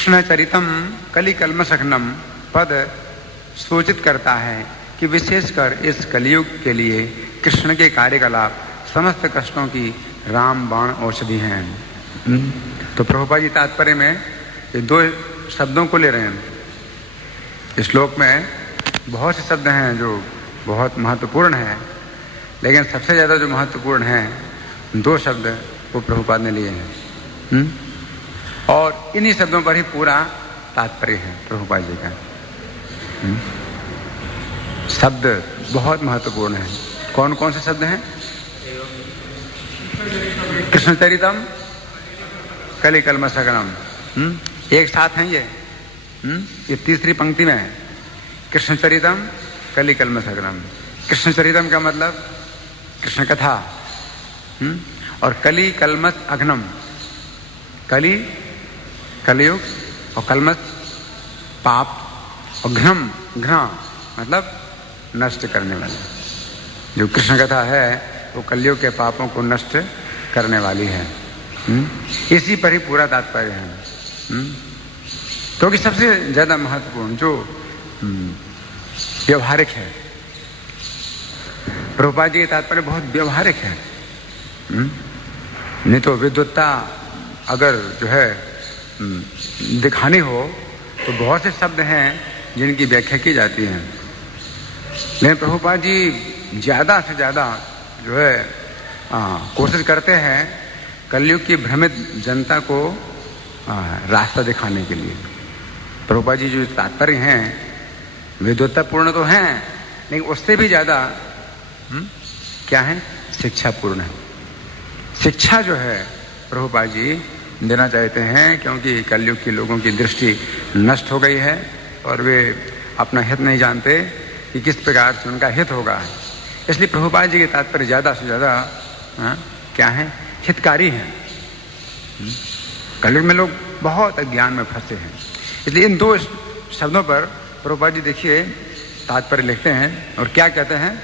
कृष्ण चरितम कलि कल्मषघ्नम पद सूचित करता है कि विशेषकर इस कलियुग के लिए कृष्ण के कार्यकलाप समस्त कष्टों की राम बाण औषधि हैं। तो प्रभुपाद जी तात्पर्य में ये दो शब्दों को ले रहे हैं। इस श्लोक में बहुत से शब्द हैं जो बहुत महत्वपूर्ण हैं, लेकिन सबसे ज्यादा जो महत्वपूर्ण हैं दो शब्द वो प्रभुपाद ने लिए हैं। और इन्हीं शब्दों पर ही पूरा तात्पर्य है प्रभुपाद जी का। शब्द बहुत महत्वपूर्ण है। कौन कौन से शब्द हैं? कृष्ण चरितम कलि कल्मषघ्नम, एक साथ हैं ये तीसरी पंक्ति में है। कृष्ण चरितम कलि कल्मषघ्नम। कृष्ण चरितम का मतलब कृष्ण कथा, और कलि कल्मष अघ्नम, कलि कलयुग और कल्मष पाप, और घ्नम घ्ना मतलब नष्ट करने वाला। जो कृष्ण कथा है वो कलयुग के पापों को नष्ट करने वाली है। इसी पर ही पूरा तात्पर्य है। क्योंकि सबसे ज्यादा महत्वपूर्ण जो व्यवहारिक है, प्रभुपाद जी का तात्पर्य बहुत व्यवहारिक है। नहीं तो विद्वत्ता अगर जो है दिखानी हो तो बहुत से शब्द हैं जिनकी व्याख्या की जाती है, लेकिन प्रभुपाद जी ज्यादा से ज्यादा जो है कोशिश करते हैं कलयुग की भ्रमित जनता को रास्ता दिखाने के लिए। प्रभुपाद जी जो तात्पर्य हैं विद्वत्तापूर्ण तो हैं, लेकिन उससे भी ज्यादा क्या है? शिक्षापूर्ण है। शिक्षा जो है प्रभुपाद जी देना चाहते हैं, क्योंकि कलयुग के लोगों की दृष्टि नष्ट हो गई है और वे अपना हित नहीं जानते कि किस प्रकार से उनका हित होगा। इसलिए प्रभुपाद जी के तात्पर्य ज्यादा से ज्यादा क्या है? हितकारी हैं। कलयुग में लोग बहुत अज्ञान में फंसे हैं, इसलिए इन दो शब्दों पर प्रभुपाद जी देखिए तात्पर्य लिखते हैं और क्या कहते हैं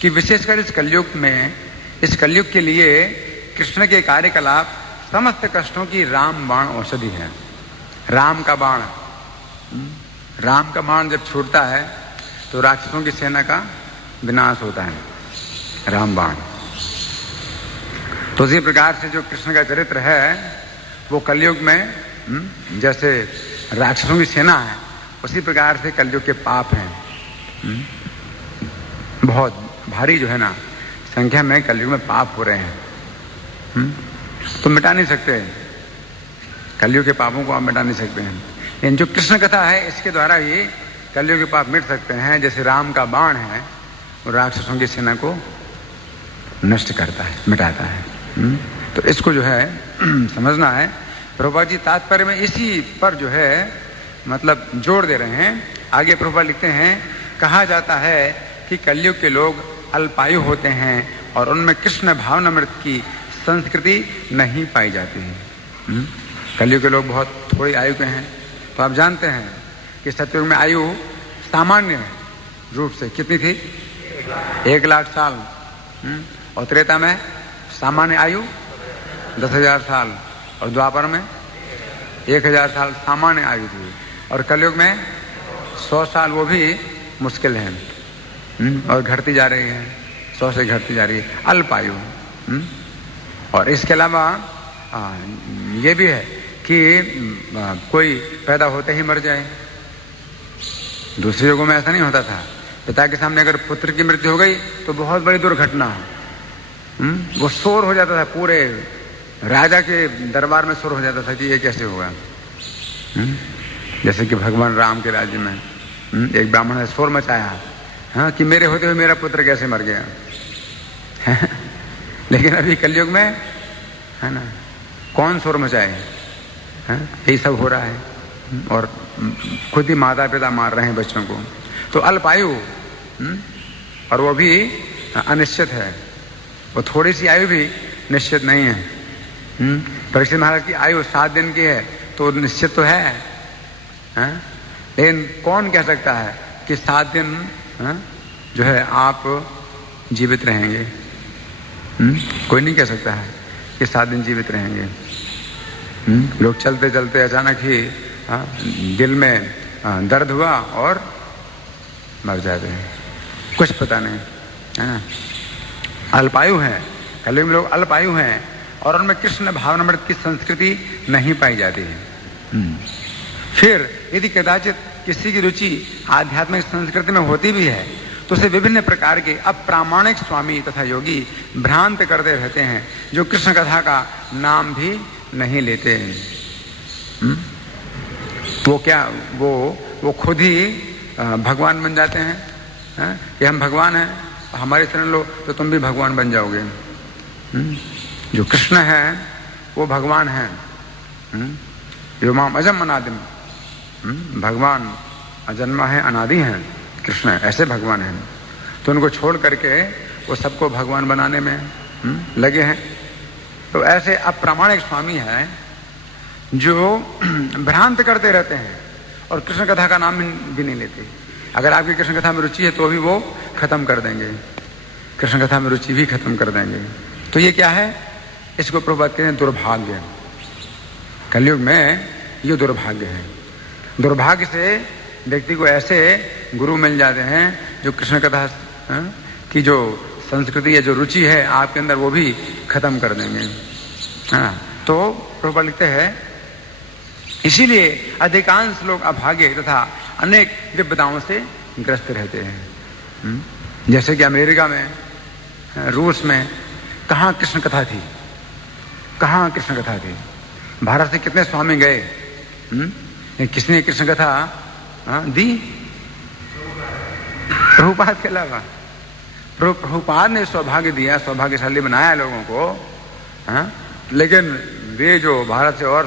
कि विशेषकर इस कलयुग में, इस कलयुग के लिए कृष्ण के कार्यकलाप समस्त कष्टों की राम बाण औषधि है। राम का बाण, राम का बाण जब छूटता है तो राक्षसों की सेना का विनाश होता है, राम बाण। तो इसी प्रकार से जो कृष्ण का चरित्र है वो कलयुग में जैसे राक्षसों की सेना है, उसी प्रकार से कलयुग के पाप हैं। बहुत भारी जो है ना संख्या में कलयुग में पाप हो रहे हैं। तो मिटा नहीं सकते, कलयुग के पापों को आप मिटा नहीं सकते हैं, लेकिन जो कृष्ण कथा है इसके द्वारा ही कलयुग के पाप मिट सकते हैं। जैसे राम का बाण है वो राक्षसों की सेना को नष्ट करता है, मिटाता है। तो इसको जो है समझना है। प्रभुपाद जी तात्पर्य में इसी पर जो है मतलब जोर दे रहे हैं। आगे प्रभुपाद लिखते हैं, कहा जाता है कि कलयुग के लोग अल्पायु होते हैं और उनमें कृष्ण भावनामृत की संस्कृति नहीं पाई जाती है। कलयुग के लोग बहुत थोड़ी आयु के हैं। तो आप जानते हैं कि सतयुग में आयु सामान्य रूप से कितनी थी? 1,00,000 साल। और त्रेता में सामान्य आयु 10,000 साल, और द्वापर में 1,000 साल सामान्य आयु थी, और कलयुग में 100 साल, वो भी मुश्किल है और घटती जा रही है, 100 से घटती जा रही है अल्पायु। और इसके अलावा ये भी है कि कोई पैदा होते ही मर जाए। दूसरे युगों में ऐसा नहीं होता था। पिता के सामने अगर पुत्र की मृत्यु हो गई तो बहुत बड़ी दुर्घटना है। वो शोर हो जाता था, पूरे राजा के दरबार में शोर हो जाता था कि ये कैसे होगा। जैसे कि भगवान राम के राज्य में एक ब्राह्मण ने शोर मचाया कि मेरे होते हुए मेरा पुत्र कैसे मर गया। लेकिन अभी कलयुग में है ना, कौन शोर मचाए? यही सब हो रहा है और खुद ही माता पिता मार रहे हैं बच्चों को। तो अल्पायु, और वो भी अनिश्चित है। वो थोड़ी सी आयु भी निश्चित नहीं है। परीक्षित महाराज की आयु 7 दिन की है तो निश्चित तो है, लेकिन कौन कह सकता है कि 7 दिन जो है आप जीवित रहेंगे? कोई नहीं कह सकता है कि 7 दिन जीवित रहेंगे। लोग चलते चलते अचानक ही दिल में दर्द हुआ और मर जाते हैं, कुछ पता नहीं, है ना। अल्पायु हैं, कलयुग में लोग अल्पायु हैं और उनमें कृष्ण भावनामृत की संस्कृति नहीं पाई जाती है। फिर यदि कदाचित किसी की रुचि आध्यात्मिक संस्कृति में होती भी है तो उसे विभिन्न प्रकार के अप्रामाणिक स्वामी तथा योगी भ्रांत करते रहते हैं, जो कृष्ण कथा का नाम भी नहीं लेते। वो क्या, वो खुद ही भगवान बन जाते हैं, कि हम भगवान हैं, हमारी शरण लो तो तुम भी भगवान बन जाओगे। जो कृष्ण है वो भगवान है, यो माम अजम अनादिम, भगवान अजन्मा है, अनादि है, कृष्ण ऐसे भगवान हैं। तो उनको छोड़ करके वो सबको भगवान बनाने में लगे हैं। तो ऐसे अप्रामाणिक स्वामी हैं जो भ्रांत करते रहते हैं और कृष्ण कथा का नाम भी नहीं लेते। अगर आपकी कृष्ण कथा में रुचि है तो भी वो खत्म कर देंगे, कृष्ण कथा में रुचि भी खत्म कर देंगे। तो ये क्या है, इसको प्रभुपाद कहते हैं दुर्भाग्य। कलयुग में ये दुर्भाग्य है। दुर्भाग्य से व्यक्ति को ऐसे गुरु मिल जाते हैं जो कृष्ण कथा की जो संस्कृति या जो रुचि है आपके अंदर वो भी खत्म कर देंगे। तो प्रभुपाद लिखते हैं इसीलिए अधिकांश लोग अभागे तथा अनेक विपदाओं से ग्रस्त रहते हैं। जैसे कि अमेरिका में, रूस में कहाँ कृष्ण कथा थी, कहाँ कृष्ण कथा थी। भारत से कितने स्वामी गए, किसने कृष्ण कथा दी? प्रभुपाद के अलावा। प्रभुपाद ने सौभाग्य दिया, सौभाग्यशाली बनाया लोगों को, लेकिन वे जो भारत से और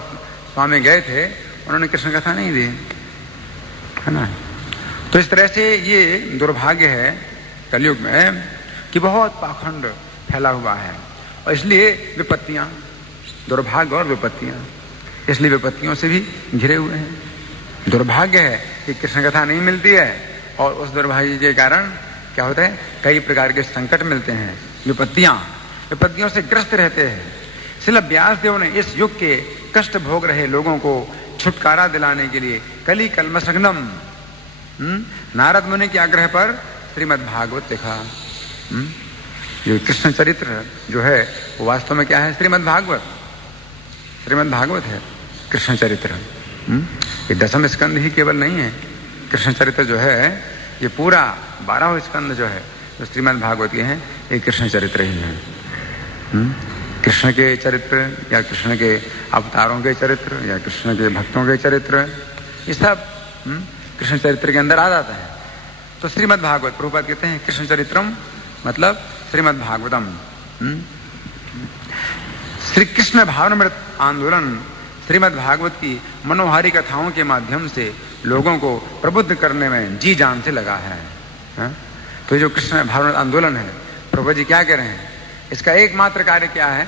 स्वामी गए थे उन्होंने कृष्ण कथा नहीं दी, है ना। तो इस तरह से ये दुर्भाग्य है कलयुग में कि बहुत पाखंड फैला हुआ है और इसलिए विपत्तियां, दुर्भाग्य और विपत्तियां, इसलिए विपत्तियों से भी घिरे हुए हैं। दुर्भाग्य है कि कृष्ण कथा नहीं मिलती है और उस दुर्भाग्य के कारण क्या होता है, कई प्रकार के संकट मिलते हैं, विपत्तियों से ग्रस्त रहते हैं। इसलिए व्यासदेव ने इस युग के कष्ट भोग रहे लोगों को छुटकारा दिलाने के लिए कली कल्मषग्नम नारद मुनि के आग्रह पर श्रीमद् भागवत लिखा। जो कृष्ण चरित्र जो है वो वास्तव में क्या है, श्रीमद् भागवत है कृष्ण चरित्र। ये 10वें स्कंद ही केवल नहीं है, कृष्ण चरित्र जो है ये पूरा 12वां स्कंद जो है जो श्रीमद् भागवत के हैं ये कृष्ण चरित्र ही है। कृष्ण के चरित्र या कृष्ण के अवतारों के चरित्र या कृष्ण के भक्तों के चरित्र, ये सब कृष्ण चरित्र के अंदर आ जाता है। तो श्रीमद् भागवत, प्रभुपाद कहते हैं कृष्ण चरित्रम मतलब श्रीमद् भागवतम। श्री कृष्ण भावनामृत आंदोलन श्रीमद् भागवत की मनोहारी कथाओं के माध्यम से लोगों को प्रबुद्ध करने में जी जान से लगा है। तो जो कृष्ण भावनामृत आंदोलन है, प्रभु जी क्या कह रहे हैं, इसका एकमात्र कार्य क्या है,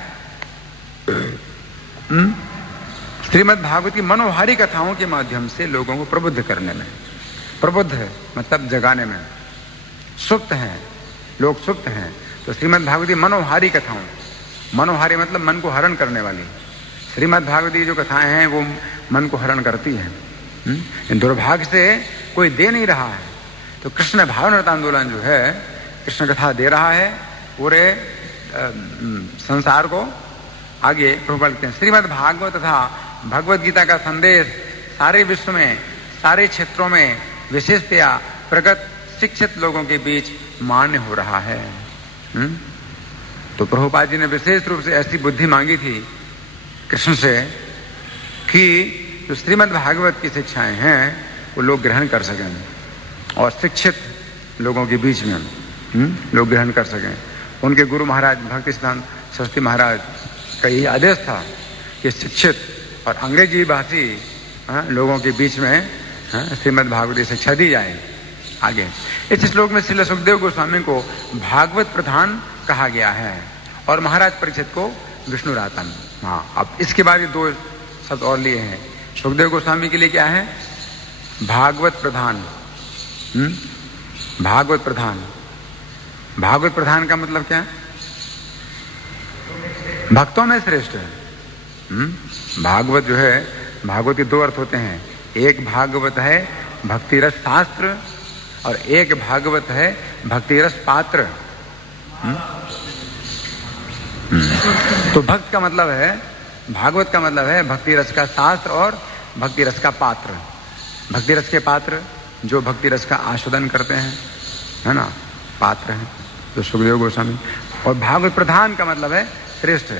श्रीमद् भागवत की मनोहारी कथाओं के माध्यम से लोगों को प्रबुद्ध करने में। प्रबुद्ध है मतलब जगाने में, सुप्त हैं लोग, सुप्त हैं। तो श्रीमद् भागवत की मनोहारी कथाओं, मनोहारी मतलब मन को हरण करने वाली। श्रीमद् भागवत की जो कथाएं हैं वो मन को हरण करती हैं। दुर्भाग्य से कोई दे नहीं रहा है, तो कृष्ण भावनामृत आंदोलन जो है कृष्ण कथा दे रहा है पूरे संसार को आगे। प्रभुपाद कहते हैं श्रीमद् भागवत तथा भगवद गीता का संदेश सारे विश्व में, सारे क्षेत्रों में विशेषतया प्रगत शिक्षित लोगों के बीच मान्य हो रहा है। तो प्रभुपाद जी ने विशेष रूप से ऐसी बुद्धि मांगी थी कृष्ण से कि जो श्रीमद् भागवत की शिक्षाएं हैं वो लोग ग्रहण कर सकें और शिक्षित लोगों के बीच में लोग ग्रहण कर सकें। उनके गुरु महाराज भक्ति सिद्धांत सरस्वती महाराज का यही आदेश था कि शिक्षित और अंग्रेजी भाषी लोगों के बीच में श्रीमद् भागवत की शिक्षा दी जाए। आगे इस श्लोक में श्रील सुखदेव गोस्वामी को भागवत प्रधान कहा गया है और महाराज परीक्षित को विष्णुरातन। अब इसके बाद ये 2 शब्द और लिए हैं। सुखदेव गोस्वामी के लिए क्या है, भागवत प्रधान। भागवत प्रधान, भागवत प्रधान का मतलब क्या है, भक्तों में श्रेष्ठ है। भागवत जो है, भागवत के दो अर्थ होते हैं। एक भागवत है भक्ति रस शास्त्र और एक भागवत है भक्ति रस पात्र। तो भक्त का मतलब है, भागवत का मतलब है भक्ति रस का शास्त्र और भक्ति रस का पात्र। भक्ति रस के पात्र जो भक्ति रस का आस्वादन करते हैं, है ना, पात्र हैं तो सुखदेव गोस्वामी। और भागवत प्रधान का मतलब है श्रेष्ठ,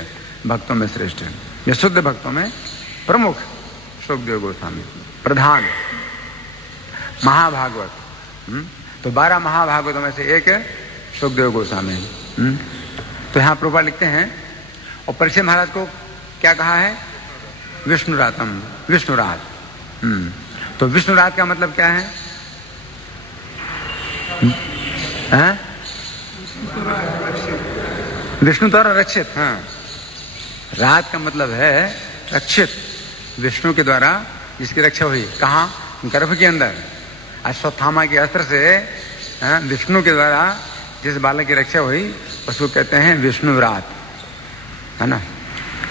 भक्तों में श्रेष्ठ, ये शुद्ध भक्तों में प्रमुख सुखदेव गोस्वामी प्रधान महाभागवत। तो 12 महाभागवतों में से एक सुखदेव गोस्वामी। तो यहां प्रभुपाद लिखते हैं, और परीक्षित महाराज को क्या कहा है? विष्णुरातम, विष्णुरात। तो विष्णुरात का मतलब क्या है? विष्णु तो रक्षित। हाँ, रात का मतलब है रक्षित, विष्णु के द्वारा जिसकी रक्षा हुई। कहाँ? गर्भ के अंदर अश्वत्थामा के अस्त्र से विष्णु के द्वारा जिस बालक की रक्षा हुई उसको कहते हैं विष्णुरात, है ना।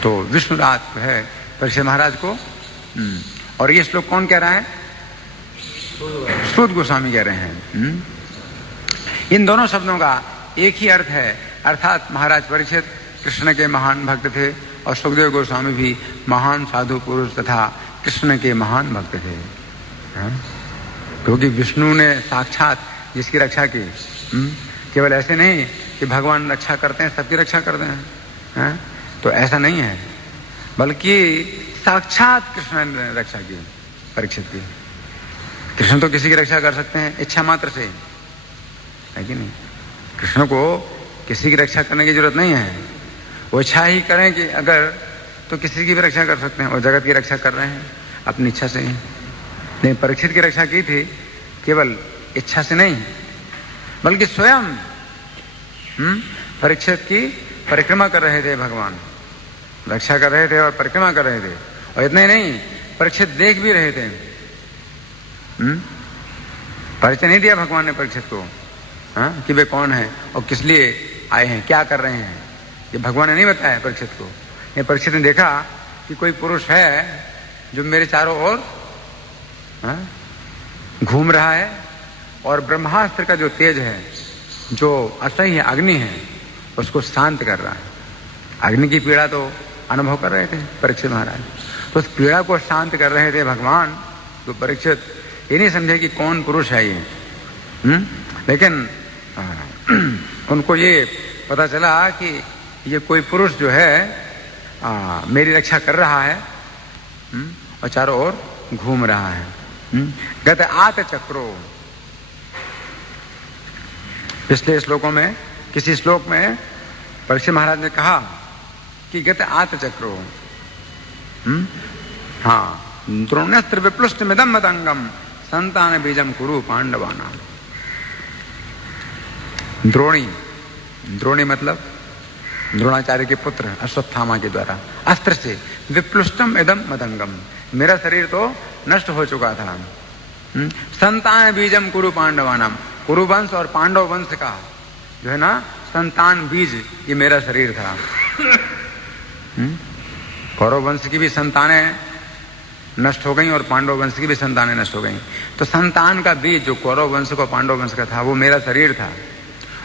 तो विष्णुरात है परीक्षित महाराज को। और ये श्लोक कौन कह रहा है? सूत गोस्वामी कह रहे हैं। इन दोनों शब्दों का एक ही अर्थ है, अर्थात महाराज परीक्षित कृष्ण के महान भक्त थे और सुखदेव गोस्वामी भी महान साधु पुरुष तथा कृष्ण के महान भक्त थे। क्योंकि विष्णु ने साक्षात जिसकी रक्षा की, केवल ऐसे नहीं कि भगवान रक्षा करते हैं, सबकी रक्षा करते हैं, तो ऐसा नहीं है, बल्कि साक्षात कृष्ण ने रक्षा की परीक्षित की। कृष्ण तो किसी की रक्षा कर सकते हैं इच्छा मात्र से, है कि नहीं? कृष्ण को किसी की रक्षा करने की जरूरत नहीं है, वो इच्छा ही करें कि अगर, तो किसी की भी रक्षा कर सकते हैं, और जगत की रक्षा कर रहे हैं अपनी इच्छा से ही। नहीं, परीक्षित की रक्षा की थी केवल इच्छा से नहीं, बल्कि स्वयं परीक्षित की परिक्रमा कर रहे थे, भगवान रक्षा कर रहे थे और परिक्रमा कर रहे थे। और इतना ही नहीं, परीक्षित देख भी रहे थे। परिचय नहीं दिया भगवान ने परीक्षित को, कि वे कौन है और किस लिए आए हैं, क्या कर रहे हैं, ये भगवान ने नहीं बताया परीक्षित को। ये परीक्षित ने देखा कि कोई पुरुष है जो मेरे चारों ओर घूम रहा है, और ब्रह्मास्त्र का जो तेज है, जो असह्य अग्नि है, उसको शांत कर रहा है। अग्नि की पीड़ा तो अनुभव कर रहे थे परीक्षित महाराज, तो उस पीड़ा को शांत कर रहे थे भगवान। तो परीक्षित ये नहीं समझे कि कौन पुरुष है ये, लेकिन उनको ये पता चला कि ये कोई पुरुष जो है मेरी रक्षा कर रहा है और चारों ओर घूम रहा है। गत आत चक्रो, पिछले श्लोकों में, किसी श्लोक में परीक्षित महाराज ने कहा कि गत आत चक्रो, हाँ, द्रोण्यस्त्र विप्लुष्ट मिदम मतंगम संतान बीजम कुरु पांडवाना। द्रोणी, द्रोणी मतलब द्रोणाचार्य के पुत्र अश्वत्थामा के द्वारा अस्त्र से विप्लुष्टम इदम मदंगम, मेरा शरीर तो नष्ट हो चुका था। संतान बीजम कुरु पांडवानाम, कुरुवंश और पांडव वंश का जो है ना संतान बीज, ये मेरा शरीर था। कौरव वंश की भी संतानें नष्ट हो गई और पांडव वंश की भी संतानें नष्ट हो गई। तो संतान का बीज जो कौरव वंश को पांडव वंश का था, वो मेरा शरीर था,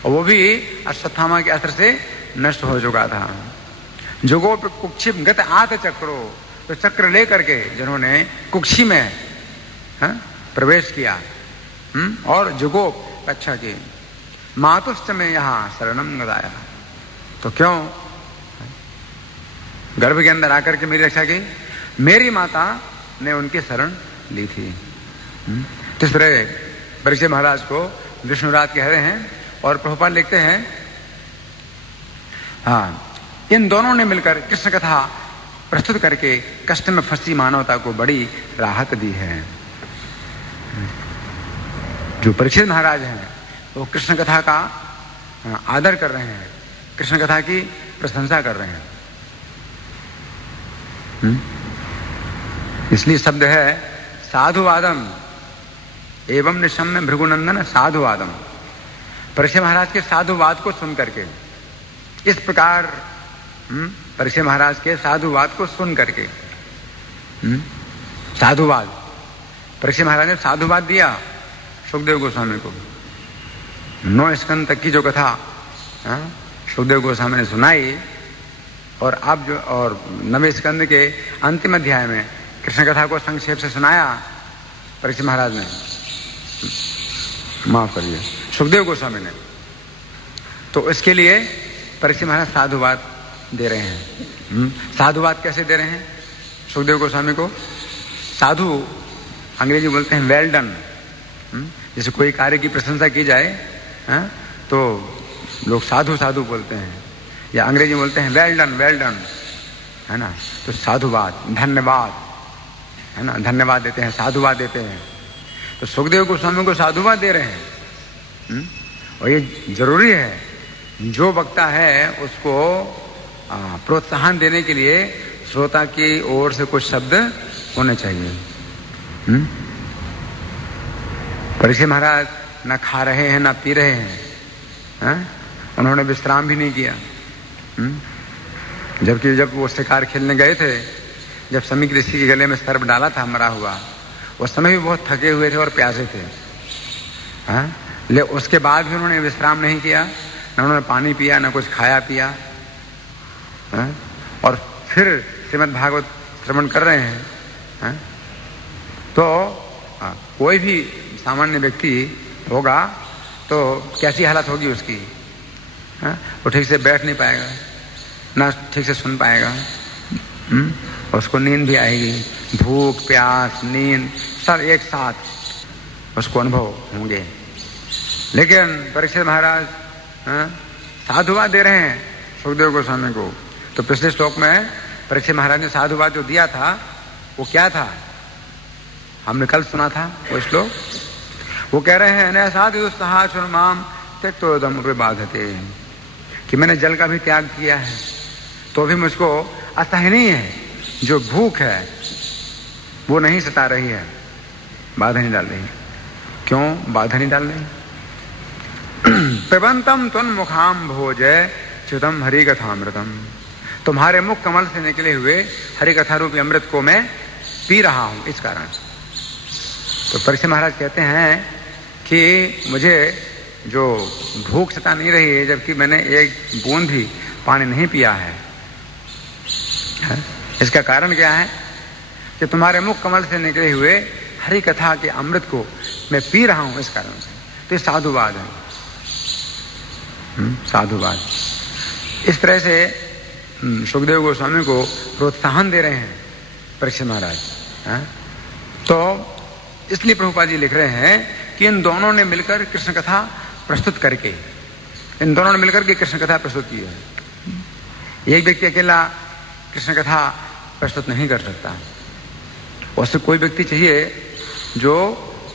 और वो भी अश्वत्थामा के अस्त्र से नष्ट हो चुका था। जुगो कुक्षी गत आत चक्रो, तो चक्र लेकर के जिन्होंने कुक्षी में प्रवेश किया और जुगो रक्षा की। मातुश्च में यहां शरणम गदाया, तो क्यों गर्भ के अंदर आकर के मेरी रक्षा की? मेरी माता ने उनकी शरण ली थी। तीसरे परीक्षित महाराज को विष्णुरात कह रहे हैं, और प्रभुपाद लिखते हैं, हाँ, इन दोनों ने मिलकर कृष्ण कथा प्रस्तुत करके कष्ट में फंसी मानवता को बड़ी राहत दी है। जो परीक्षित महाराज हैं वो कृष्ण कथा का आदर कर रहे हैं, कृष्ण कथा की प्रशंसा कर रहे हैं। इसलिए शब्द है साधुवादम एवं निशम्य भृगुनंदन साधुवादम। परीक्षित महाराज के साधुवाद को सुन करके इस प्रकार परीक्षित महाराज के साधुवाद को सुन करके। साधुवाद, परीक्षित महाराज ने साधुवाद दिया सुखदेव गोस्वामी को। 9 स्कंद तक की जो कथा सुखदेव गोस्वामी ने सुनाई, और अब जो और 9वें स्कंद के अंतिम अध्याय में कृष्ण कथा को संक्षेप से सुनाया परीक्षित महाराज ने, माफ करिए, सुखदेव गोस्वामी ने। तो इसके लिए परीक्षित महाराज साधुवाद दे रहे हैं। साधुवाद कैसे दे रहे हैं सुखदेव गोस्वामी को? साधु अंग्रेजी बोलते हैं वेल डन। जैसे कोई कार्य की प्रशंसा की जाए तो लोग साधु साधु बोलते हैं, या अंग्रेजी बोलते हैं वेल डन, है ना। तो साधुवाद, धन्यवाद, है ना, धन्यवाद देते हैं, साधुवाद देते हैं। तो सुखदेव गोस्वामी को साधुवाद दे रहे हैं। और ये जरूरी है, जो वक्ता है उसको प्रोत्साहन देने के लिए श्रोता की ओर से कुछ शब्द होने चाहिए। परीक्षित महाराज न खा रहे हैं न पी रहे हैं, उन्होंने विश्राम भी नहीं किया। जबकि जब वो शिकार खेलने गए थे, जब समीक ऋषि के गले में सर्प डाला था मरा हुआ, उस समय भी बहुत थके हुए थे और प्यासे थे। ले उसके बाद भी उन्होंने विश्राम नहीं किया, न उन्होंने पानी पिया, न कुछ खाया पिया। और फिर श्रीमद् भागवत श्रवण कर रहे हैं। तो कोई भी सामान्य व्यक्ति होगा तो कैसी हालत होगी उसकी? वो ठीक से बैठ नहीं पाएगा, ना ठीक से सुन पाएगा, उसको नींद भी आएगी, भूख प्यास नींद सब एक साथ उसको अनुभव होंगे। लेकिन परीक्षित महाराज साधुवाद दे रहे हैं सुखदेव गोस्वामी को। तो पिछले श्लोक में परीक्षित महाराज ने साधुवाद जो दिया था वो क्या था? हमने कल सुना था वो श्लोक। वो कह रहे हैं न साधु सहाचुर्माम त्यक्तोदम विबाधते, कि मैंने जल का भी त्याग किया है तो भी मुझको असह्य नहीं है, जो भूख है वो नहीं सता रही है, बाधा नहीं डाल रही। क्यों बाधा नहीं डाल रही? पिबंतम त्वन्मुखाम भोजय च्युतम हरि कथामृतम, तुम्हारे मुख कमल से निकले हुए हरि कथा रूपी अमृत को मैं पी रहा हूं इस कारण। तो परीक्षित महाराज कहते हैं कि मुझे जो भूख सता नहीं रही है, जबकि मैंने एक बूंद भी पानी नहीं पिया है। इसका कारण क्या है? कि तुम्हारे मुख कमल से निकले हुए हरि कथा के अमृत को मैं पी रहा हूं इस कारण से। तो ये साधुवाद है, साधुवाद। इस तरह से सुखदेव गोस्वामी को प्रोत्साहन दे रहे हैं परीक्षित महाराज। तो इसलिए प्रभुपाद जी लिख रहे हैं कि इन दोनों ने मिलकर कृष्ण कथा प्रस्तुत करके, इन दोनों ने मिलकर के कृष्ण कथा प्रस्तुत की है। एक व्यक्ति अकेला कृष्ण कथा प्रस्तुत नहीं कर सकता, उससे कोई व्यक्ति चाहिए जो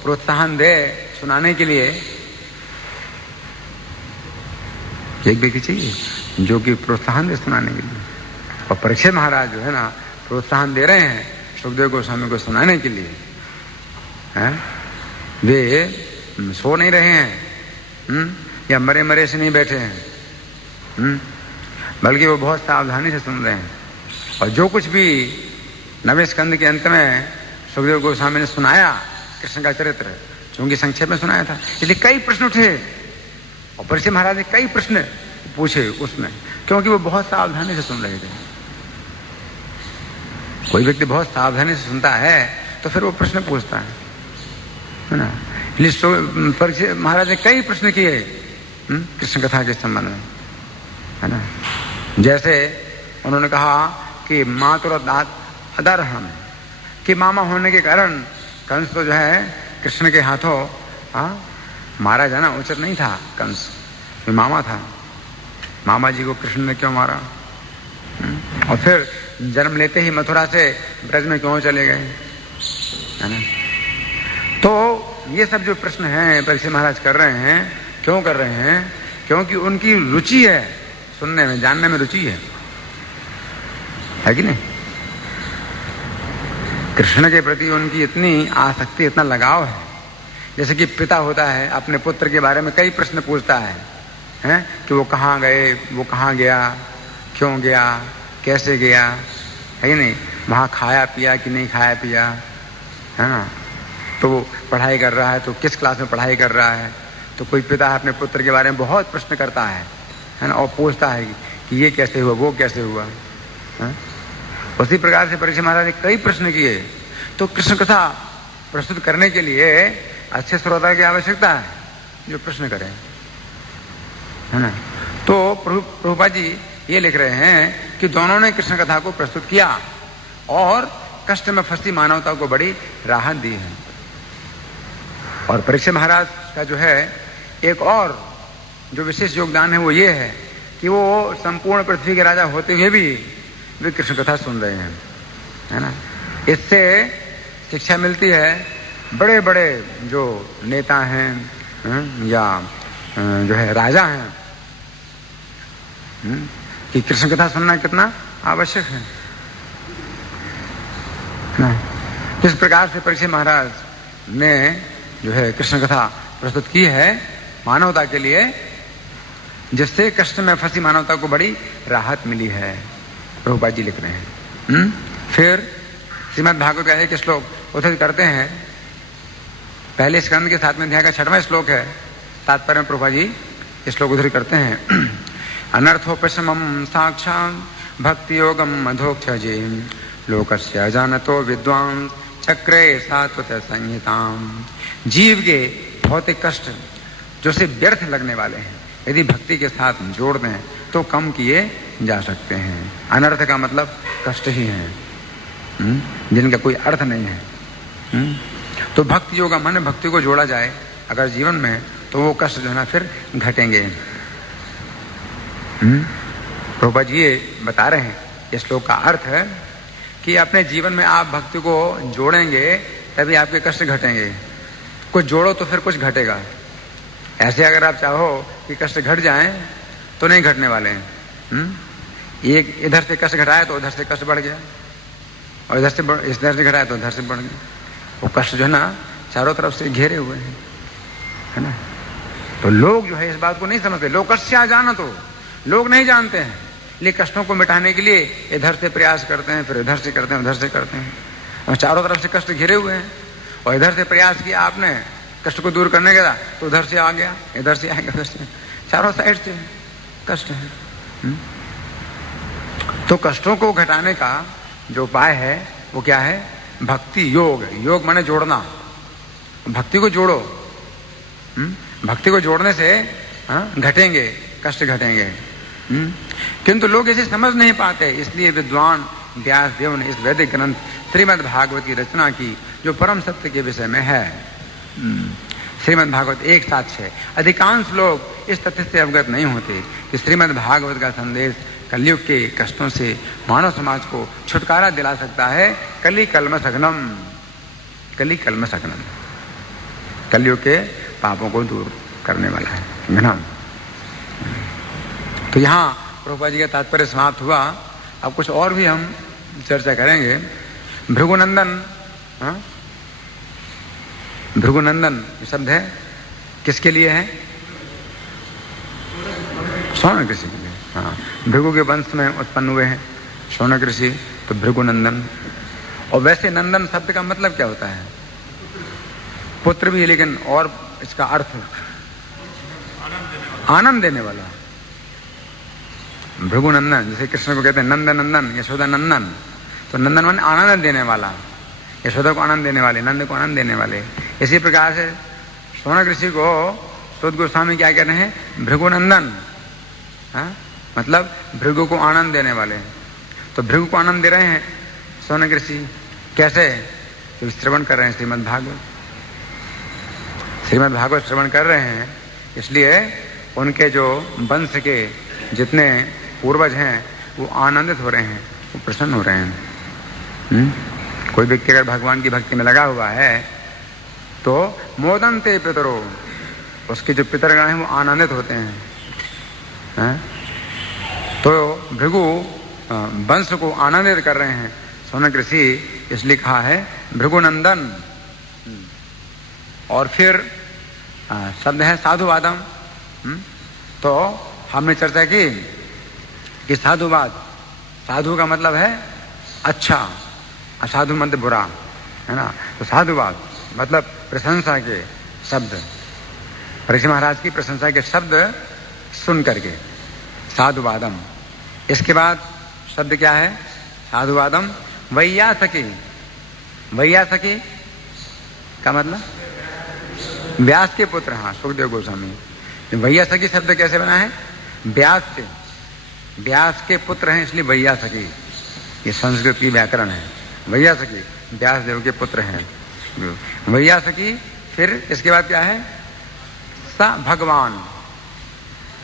प्रोत्साहन दे सुनाने के लिए। एक व्यक्ति चाहिए जो कि प्रोत्साहन दे सुनाने के लिए। और परीक्षित महाराज जो है ना प्रोत्साहन दे रहे हैं सुखदेव गोस्वामी को सुनाने के लिए। वे सो नहीं रहे हैं या मरे मरे से नहीं बैठे हैं, बल्कि वो बहुत सावधानी से सुन रहे हैं। और जो कुछ भी 9वें स्कंद के अंत में सुखदेव गोस्वामी ने सुनाया कृष्ण का चरित्र, चूंकि संक्षेप में सुनाया था, इसलिए कई प्रश्न उठे और परीक्षित महाराज ने कई प्रश्न पूछे उसमें, क्योंकि वो बहुत सावधानी से सुन रहे थे। कोई व्यक्ति बहुत सावधानी से सुनता है तो फिर वो प्रश्न पूछता है ना। इसलिए परीक्षित महाराज ने कई प्रश्न किए कृष्ण कथा के संबंध में, है ना। जैसे उन्होंने कहा कि मातुरदात अदर्हम, कि मामा होने के कारण कंस तो जो है कृष्ण के हाथों मारा जाना उचित नहीं था। कंस मामा था, मामा जी को कृष्ण ने क्यों मारा? और फिर जन्म लेते ही मथुरा से ब्रज में क्यों चले गए, है ना। तो ये सब जो प्रश्न हैं परीक्षित महाराज कर रहे हैं, क्यों कर रहे हैं? क्योंकि उनकी रुचि है सुनने में, जानने में रुचि है कि नहीं। कृष्ण के प्रति उनकी इतनी आसक्ति, इतना लगाव है। जैसे कि पिता होता है अपने पुत्र के बारे में कई प्रश्न पूछता है कि वो कहाँ गए, वो कहाँ गया, क्यों गया, कैसे गया, है नहीं, वहाँ खाया पिया कि नहीं खाया पिया, है ना। तो वो पढ़ाई कर रहा है तो किस क्लास में पढ़ाई कर रहा है। तो कोई पिता अपने पुत्र के बारे में बहुत प्रश्न करता है ना, और पूछता है कि ये कैसे हुआ, वो कैसे हुआ, है? उसी प्रकार से परीक्षित महाराज ने कई प्रश्न किए। तो कृष्ण कथा प्रस्तुत करने के लिए अच्छे श्रोता की आवश्यकता है जो प्रश्न करें, है ना। तो प्रभुपाद जी ये लिख रहे हैं कि दोनों ने कृष्ण कथा को प्रस्तुत किया और कष्ट में फंसी मानवता को बड़ी राहत दी है। और परीक्षित महाराज का जो है एक और जो विशेष योगदान है वो ये है कि वो संपूर्ण पृथ्वी के राजा होते हुए भी वे कृष्ण कथा सुन रहे हैं, है ना। इससे शिक्षा मिलती है बड़े बड़े जो नेता हैं या जो है राजा हैं कि कृष्ण कथा सुनना कितना आवश्यक है ना। किस प्रकार से परीक्षित महाराज ने जो है कृष्ण कथा प्रस्तुत की है मानवता के लिए, जिससे कष्ट में फंसी मानवता को बड़ी राहत मिली है, प्रभुपाद जी लिख रहे हैं। फिर श्रीमद् भागवत का एक श्लोक उद्धृत करते हैं, पहले स्कंद के 7वें अध्याय का 6वां श्लोक है। तात्पर्य में प्रभुपाद जी इस श्लोक उद्धृत करते हैं, अनर्थोपशमं साक्षात् भक्ति योगम मधोक्षजे लोकस्य अजानतो विद्वान चक्रे सात्वत संहिताम। जीव के भौतिक कष्ट जो से व्यर्थ लगने वाले हैं यदि भक्ति के साथ जोड़ दें तो कम किए जा सकते हैं। अनर्थ का मतलब कष्ट ही है, जिनका कोई अर्थ नहीं है। तो भक्ति योग मन भक्ति को जोड़ा जाए अगर जीवन में तो वो कष्ट जो है ना फिर घटेंगे। प्रभुपाद जी ये बता रहे हैं इस श्लोक का अर्थ है कि अपने जीवन में आप भक्ति को जोड़ेंगे तभी आपके कष्ट घटेंगे। कुछ जोड़ो तो फिर कुछ घटेगा। ऐसे अगर आप चाहो कि कष्ट घट जाएं तो नहीं घटने वाले हैं। एक इधर से कष्ट घटाया तो उधर से कष्ट बढ़ गया, और इधर से घटाया तो उधर से बढ़ गया। वो कष्ट जो है ना चारों तरफ से घेरे हुए हैं, है ना। तो लोग जो है इस बात को नहीं समझते। लोग कष्ट जाना तो लोग नहीं जानते हैं, लेकिन कष्टों को मिटाने के लिए इधर से प्रयास करते हैं, फिर इधर से करते हैं, उधर से करते हैं, और चारों तरफ से कष्ट घिरे हुए हैं। और इधर से प्रयास किया आपने कष्ट को दूर करने का तो उधर से आ गया, इधर से आएगा, उधर से, चारों साइड से कष्ट है। तो कष्टों को घटाने का जो उपाय है वो क्या है? भक्ति योग। योग माने जोड़ना। भक्ति को जोड़ो। भक्ति को जोड़ने से घटेंगे कष्ट, घटेंगे। किंतु लोग इसे समझ नहीं पाते, इसलिए विद्वान व्यास देव ने इस वैदिक ग्रंथ श्रीमद् भागवत की रचना की जो परम सत्य के विषय में है। श्रीमद् भागवत 1:7-6। अधिकांश लोग इस तथ्य से अवगत नहीं होते कि श्रीमद् भागवत का संदेश कलयुग के कष्टों से मानव समाज को छुटकारा दिला सकता है। कली कलमशघ्नम, कली कलमशघ्नम, कलयुग के पापों को दूर करने वाला है, घ्नम। तो यहाँ प्रभुपाद जी का तात्पर्य समाप्त हुआ। अब कुछ और भी हम चर्चा करेंगे। भृगुनंदन, भृगुनंदन शब्द है किसके लिए है? शौनक ऋषि के लिए। हाँ, भृगु के वंश में उत्पन्न हुए हैं शौनक ऋषि, तो भृगुनंदन। और वैसे नंदन शब्द का मतलब क्या होता है? पुत्र भी है, लेकिन और इसका अर्थ आनंद देने वाला। भृगुनंदन, जैसे कृष्ण को कहते हैं नंद नंदन, यशोदा नंदन, तो नंदन माने आनंद देने वाला, यशोदा को आनंद देने वाले, नंद को आनंद देने वाले। इसी प्रकार से शौनक ऋषि को सुत गोस्वामी क्या कह रहे हैं? भृगुनंदन, मतलब भृगु को आनंद देने वाले। तो भृगु को आनंद दे रहे हैं शौनक ऋषि, कैसे? तो श्रवण कर रहे हैं श्रीमद् भागवत। श्रीमद् भागवत श्रवण कर रहे हैं, इसलिए उनके जो वंश के जितने पूर्वज हैं वो आनंदित हो रहे हैं, वो प्रसन्न हो रहे हैं। कोई व्यक्ति अगर भगवान की भक्ति में लगा हुआ है तो मोदन्ते पितरो, उसके जो पितरगण हैं वो आनंदित होते हैं। तो भृगु वंश को आनंदित कर रहे हैं शौनक ऋषि, इसलिए कहा है भृगुनंदन। और फिर शब्द है साधुवादम। तो हमने चर्चा की कि साधुवाद, साधु का मतलब है अच्छा, असाधु मतलब बुरा, है ना। तो साधुवाद मतलब प्रशंसा के शब्द, परीक्षित महाराज की प्रशंसा के शब्द सुन करके साधुवादम। इसके बाद शब्द क्या है? साधुवादम वैयासकी। वैयासकी का मतलब व्यास के पुत्र, हाँ, सुखदेव गोस्वामी। वैयासकी शब्द कैसे बना है? व्यास से, व्यास के पुत्र हैं इसलिए वैयासकी, ये संस्कृत की व्याकरण है। वैयासकी व्यास देव के पुत्र हैं, वैयासकी। फिर इसके बाद क्या है? सा भगवान,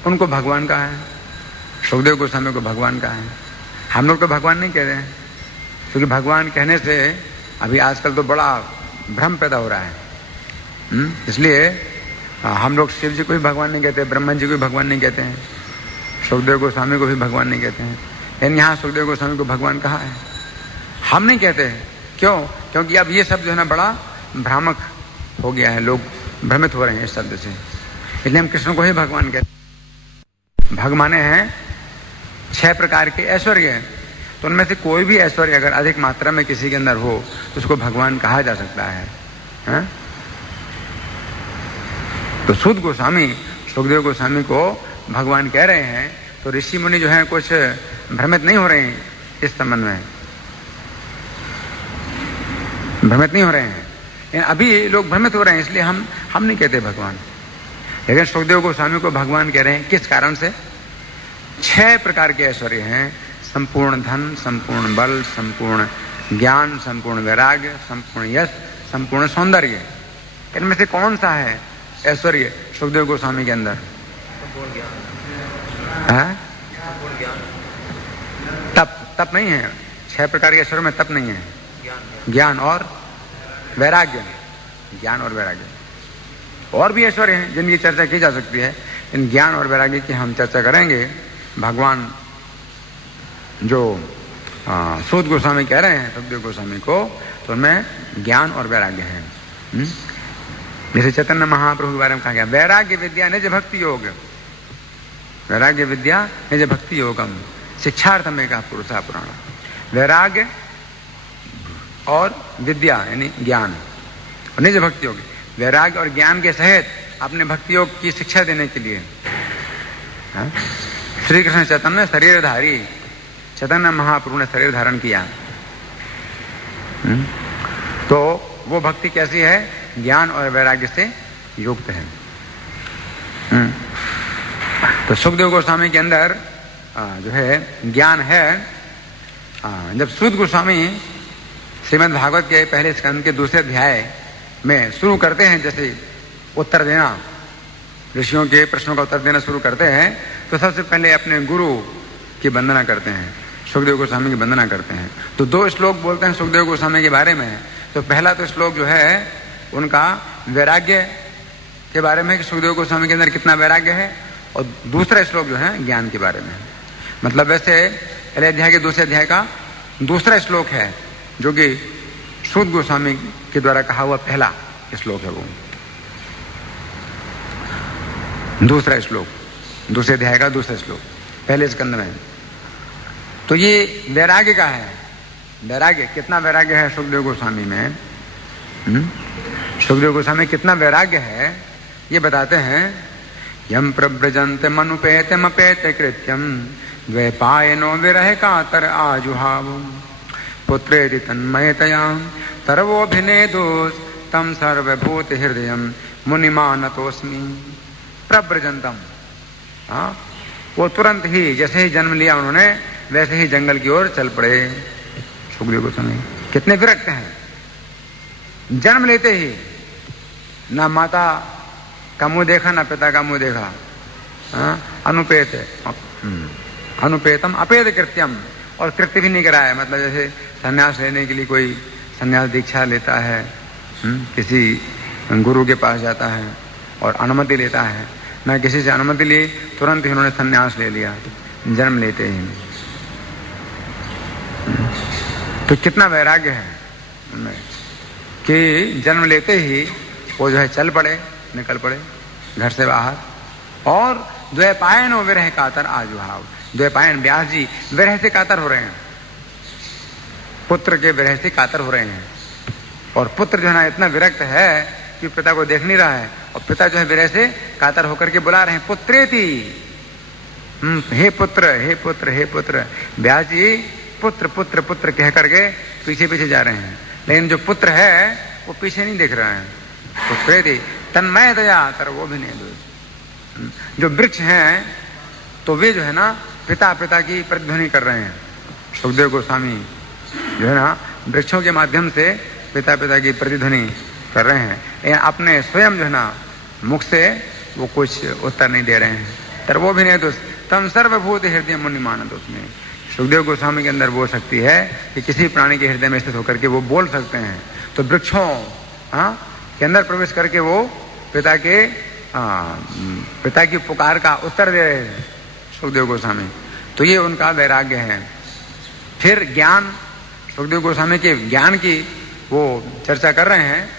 उनको भगवान कहा है, सुखदेव गोस्वामी को भगवान कहा है। हम लोग तो भगवान नहीं कह रहे हैं, क्योंकि भगवान कहने से अभी आजकल तो बड़ा भ्रम पैदा हो रहा है। इसलिए हम लोग शिव जी को भी भगवान नहीं कहते, ब्रह्मा जी को भी भगवान नहीं कहते हैं, सुखदेव गोस्वामी को भी भगवान नहीं कहते हैं। लेकिन यहाँ सुखदेव गोस्वामी को भगवान कहा है, हम नहीं कहते हैं। क्यों? क्योंकि अब ये शब्द जो है ना बड़ा भ्रामक हो गया है, लोग भ्रमित हो रहे हैं इस शब्द से, इसलिए हम कृष्ण को ही भगवान कहते हैं। भग माने हैं 6 प्रकार के ऐश्वर्य, तो उनमें से कोई भी ऐश्वर्य अगर अधिक मात्रा में किसी के अंदर हो तो उसको भगवान कहा जा सकता है, हा? तो सूत गोस्वामी सुखदेव गोस्वामी को भगवान कह रहे हैं, तो ऋषि मुनि जो है कुछ भ्रमित नहीं हो रहे हैं इस संबंध में, भ्रमित नहीं हो रहे हैं। अभी लोग भ्रमित हो रहे हैं, इसलिए हम नहीं कहते भगवान। लेकिन सुखदेव गोस्वामी को भगवान कह रहे हैं, किस कारण से? 6 प्रकार के ऐश्वर्य हैं, संपूर्ण धन, संपूर्ण बल, संपूर्ण ज्ञान, संपूर्ण वैराग्य, संपूर्ण यश, संपूर्ण सौंदर्य। इनमें से कौन सा है ऐश्वर्य सुखदेव गोस्वामी के अंदर? तप नहीं है, 6 प्रकार के ऐश्वर्य में तप नहीं है, ज्ञान और वैराग्य, ज्ञान और वैराग्य। और भी ऐश्वर्य हैं जिनकी चर्चा की जा सकती है, इन ज्ञान और वैराग्य की हम चर्चा करेंगे। भगवान जो सूत गोस्वामी कह रहे हैं सुखदेव गोस्वामी को, तो उनमें ज्ञान और वैराग्य है। जैसे चैतन्य महाप्रभु के बारे में कहा गया, वैराग्य विद्या निज भक्ति योग, वैराग्य विद्या निज भक्ति योगम, शिक्षार्थम में कहा पुरुषा पुराण। वैराग्य और विद्या यानी ज्ञान और निज भक्ति योग, वैराग्य और ज्ञान के सहित अपने भक्ति योग की शिक्षा देने के लिए श्री कृष्ण चैतन्य शरीरधारी, चैतन्य महाप्रभु ने शरीर धारण किया। तो वो भक्ति कैसी है? ज्ञान और वैराग्य से युक्त है। तो सुखदेव गोस्वामी के अंदर जो है ज्ञान है। जब सूत गोस्वामी श्रीमद् भागवत के पहले स्कंद के दूसरे अध्याय में शुरू करते हैं, जैसे उत्तर देना, ऋषियों के प्रश्नों का उत्तर देना शुरू करते हैं, तो सबसे पहले अपने गुरु की वंदना करते हैं, सुखदेव गोस्वामी की वंदना करते हैं। तो 2 श्लोक बोलते हैं सुखदेव गोस्वामी के बारे में। तो पहला तो श्लोक जो है उनका वैराग्य के बारे में कि सुखदेव गोस्वामी के अंदर कितना वैराग्य है, और दूसरा श्लोक जो है ज्ञान के बारे में। मतलब वैसे पहले अध्याय के दूसरे अध्याय का दूसरा श्लोक है, जो कि सूत गोस्वामी के द्वारा कहा हुआ पहला श्लोक है। वो दूसरा श्लोक, दूसरे अध्याय का दूसरा श्लोक पहले स्कंद में। तो ये वैराग्य का है। वैराग्य, कितना वैराग्य है सुखदेव गोस्वामी में, सुखदेव गोस्वामी कितना वैराग्य है ये बताते हैं। यम प्रव्रजंत मनुपेत मपेत कृत्यम द्वैपायनो विरह कातर आजुहाव पुत्रेति तन्मयतया तरवोभिनेदोस तम सर्वभूत हृदयम मुनिमानतोस्मि प्रव्रजंतम। वो तुरंत ही जैसे ही जन्म लिया उन्होंने वैसे ही जंगल की ओर चल पड़े। सुखदेव गोस्वामी कितने विरक्त हैं, जन्म लेते ही ना माता का मुंह देखा ना पिता का मुंह देखा। अनुपेत अनुपेतम अपेत कृत्यम, और कृत्य भी नहीं कराया। मतलब जैसे संन्यास लेने के लिए कोई संन्यास दीक्षा लेता है, किसी गुरु के पास जाता है और अनुमति लेता है, ना किसी से अनुमति ली, तुरंत ही उन्होंने संन्यास ले लिया जन्म लेते ही। तो कितना वैराग्य है उनमें कि जन्म लेते ही वो जो है चल पड़े, निकल पड़े घर से बाहर। और द्वैपायनो विरह कातर आजुहाव, द्वैपायन व्यास जी विरह से कातर हो रहे हैं, पुत्र के विरह से कातर हो रहे हैं। और पुत्र जो है ना इतना विरक्त है कि पिता को देख नहीं रहा है, और पिता जो है विरह से कातर होकर के बुला रहे हैं, पुत्रेति, हे पुत्र हे पुत्र हे पुत्र। व्यास जी पुत्र पुत्र पुत्र कह करके पीछे पीछे जा रहे हैं, लेकिन जो पुत्र है वो पीछे नहीं देख रहा है। पुत्रेति तन्मय दया तर वो भी नहीं दोष। जो वृक्ष हैं तो वे जो है ना पिता पिता की प्रतिध्वनि कर रहे हैं। सुखदेव गोस्वामी जो है ना वृक्षों के माध्यम से पिता पिता की प्रतिध्वनि कर रहे हैं, लेकिन अपने स्वयं जो है ना मुख से वो कुछ उत्तर नहीं दे रहे हैं। तर वो भी नहीं दोष तम सर्वभूत हृदय मुनि मानत। उसमें सुखदेव गोस्वामी के अंदर वो शक्ति है कि किसी प्राणी के हृदय में स्थित होकर के वो बोल सकते हैं। तो वृक्षों के अंदर प्रवेश करके वो पिता की पुकार का उत्तर दे रहे हैं सुखदेव गोस्वामी। तो ये उनका वैराग्य है। फिर ज्ञान, सुखदेव गोस्वामी के ज्ञान की वो चर्चा कर रहे हैं।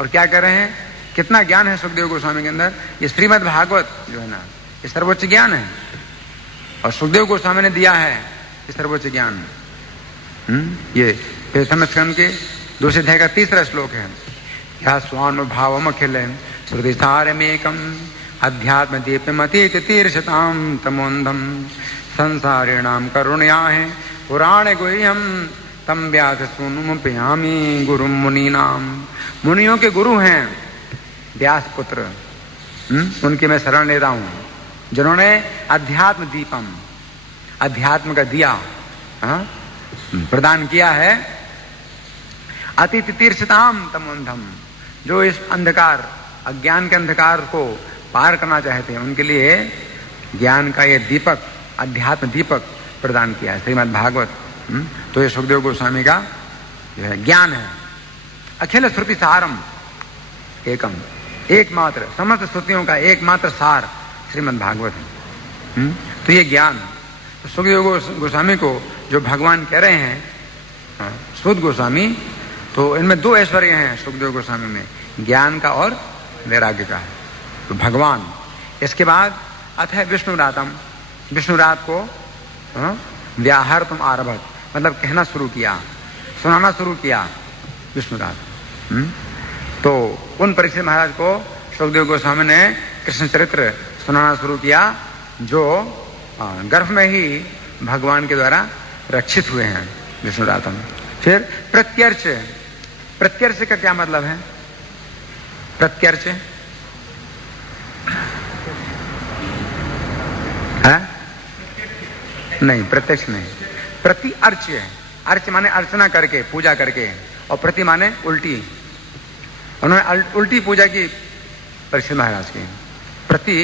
और क्या कर रहे हैं, कितना ज्ञान है सुखदेव गोस्वामी के अंदर। ये श्रीमद् भागवत जो है ना ये सर्वोच्च ज्ञान है, और सुखदेव गोस्वामी ने दिया है ये सर्वोच्च ज्ञान। ये प्रथम स्कंद के 2 अध्याय का 3रा श्लोक है। या स्वानुभावम अखिल श्रुति सारमेकम अध्यात्म दीप्यमतीत तीर्षताम तमोन्धम संसारिणाम करुणया है पुराण गुह्यम तम व्यास सुनुमपयामी गुरु मुनीनाम। मुनियों के गुरु हैं व्यास पुत्र, उनकी मैं शरण ले रहा हूं, जिन्होंने अध्यात्म दीपम, अध्यात्म का दिया प्रदान किया है। अतीत तीर्षताम तमोन्धम, जो इस अंधकार अज्ञान के अंधकार को पार करना चाहते हैं उनके लिए ज्ञान का ये दीपक, अध्यात्म दीपक प्रदान किया है श्रीमद् भागवत। तो ये सुखदेव गोस्वामी का जो है ज्ञान है। अखिल श्रुति सारम एकम, एकमात्र समस्त श्रुतियों का एकमात्र सार श्रीमद् भागवत है। तो ये ज्ञान, तो सुखदेव गोस्वामी को जो भगवान कह रहे हैं सुध गोस्वामी, तो इनमें 2 ऐश्वर्य हैं सुखदेव गोस्वामी में, ज्ञान का और वैराग्य का है। तो भगवान, इसके बाद अथ विष्णुरातम, विष्णुरात को व्याहर तुम आरभत, मतलब कहना शुरू किया, सुनाना शुरू किया विष्णुरात। तो उन परीक्षित महाराज को सुखदेव गोस्वामी ने कृष्ण चरित्र सुनाना शुरू किया, जो गर्भ में ही भगवान के द्वारा रक्षित हुए हैं विष्णुरातम। फिर प्रत्यर्च, प्रत्यर्च का क्या मतलब है? प्रत्यर्च है? नहीं, प्रत्यक्ष नहीं, प्रति अर्च है। अर्च माने अर्चना करके, पूजा करके, और प्रति माने उल्टी। उन्होंने उल्टी पूजा की परीक्षित महाराज की। प्रति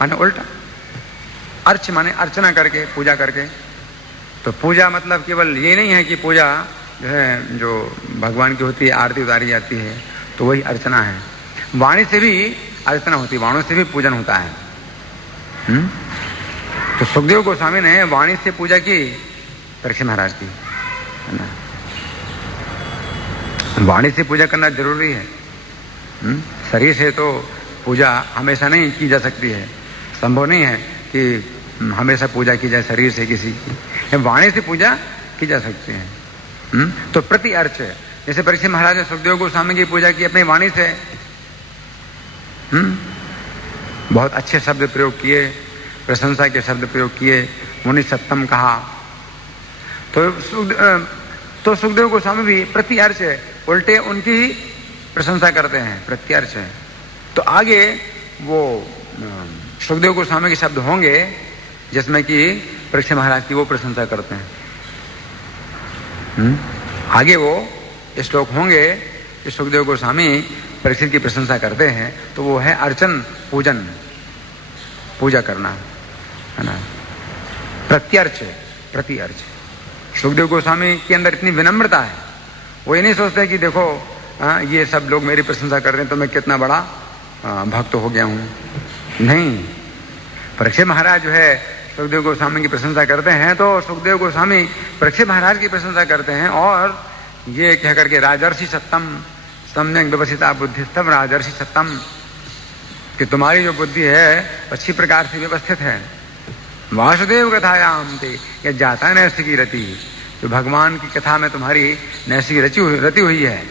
माने उल्टा, अर्च माने अर्चना करके, पूजा करके। तो पूजा मतलब केवल ये नहीं है कि पूजा जो है जो भगवान की होती है, आरती उतारी जाती है, तो वही अर्चना है। वाणी से भी अर्चना होती है, वाणों से भी पूजन होता है। तो सुखदेव गोस्वामी ने वाणी से पूजा की परीक्षित महाराज की, है ना। वाणी से पूजा करना जरूरी है। शरीर से तो पूजा हमेशा नहीं की जा सकती है, संभव नहीं है कि हमेशा पूजा की जाए शरीर से किसी की, वाणी से पूजा की जा सकती है। तो प्रति अर्च, जैसे परीक्षित महाराज ने सुखदेव गोस्वामी की पूजा की अपनी वाणी से, बहुत अच्छे शब्द प्रयोग किए, प्रशंसा के शब्द प्रयोग किए, मुनि सत्तम कहा। तो सुखदेव गोस्वामी भी प्रति अर्च, उल्टे उनकी प्रशंसा करते हैं, प्रत्यर्च है। तो आगे वो सुखदेव गोस्वामी के शब्द होंगे जिसमें कि परीक्षित महाराज की वो प्रशंसा करते हैं। आगे वो श्लोक होंगे कि सुखदेव गोस्वामी परीक्षित की प्रशंसा करते हैं, तो वो है अर्चन, पूजन, पूजा करना, है ना। प्रत्यर्च, प्रति अर्च। सुखदेव गोस्वामी के अंदर इतनी विनम्रता है, वो ये नहीं सोचते कि देखो ये सब लोग मेरी प्रशंसा कर रहे हैं तो मैं कितना बड़ा भक्त हो गया हूं। नहीं, परीक्षित महाराज जो है सुखदेव गोस्वामी की प्रशंसा करते हैं, तो सुखदेव गोस्वामी परीक्षित महाराज की प्रशंसा करते हैं, और ये कह करके राजर्षि सत्तम सम्यक व्यवस्थिता बुद्धिस्तम राजर्षि सत्तम, कि तुम्हारी जो बुद्धि है अच्छी प्रकार से व्यवस्थित है, वासुदेव कथायाम ते यह जाता नैष्ठिकी रति, जो भगवान की कथा में तुम्हारी नैष्ठिकी रति हुई है।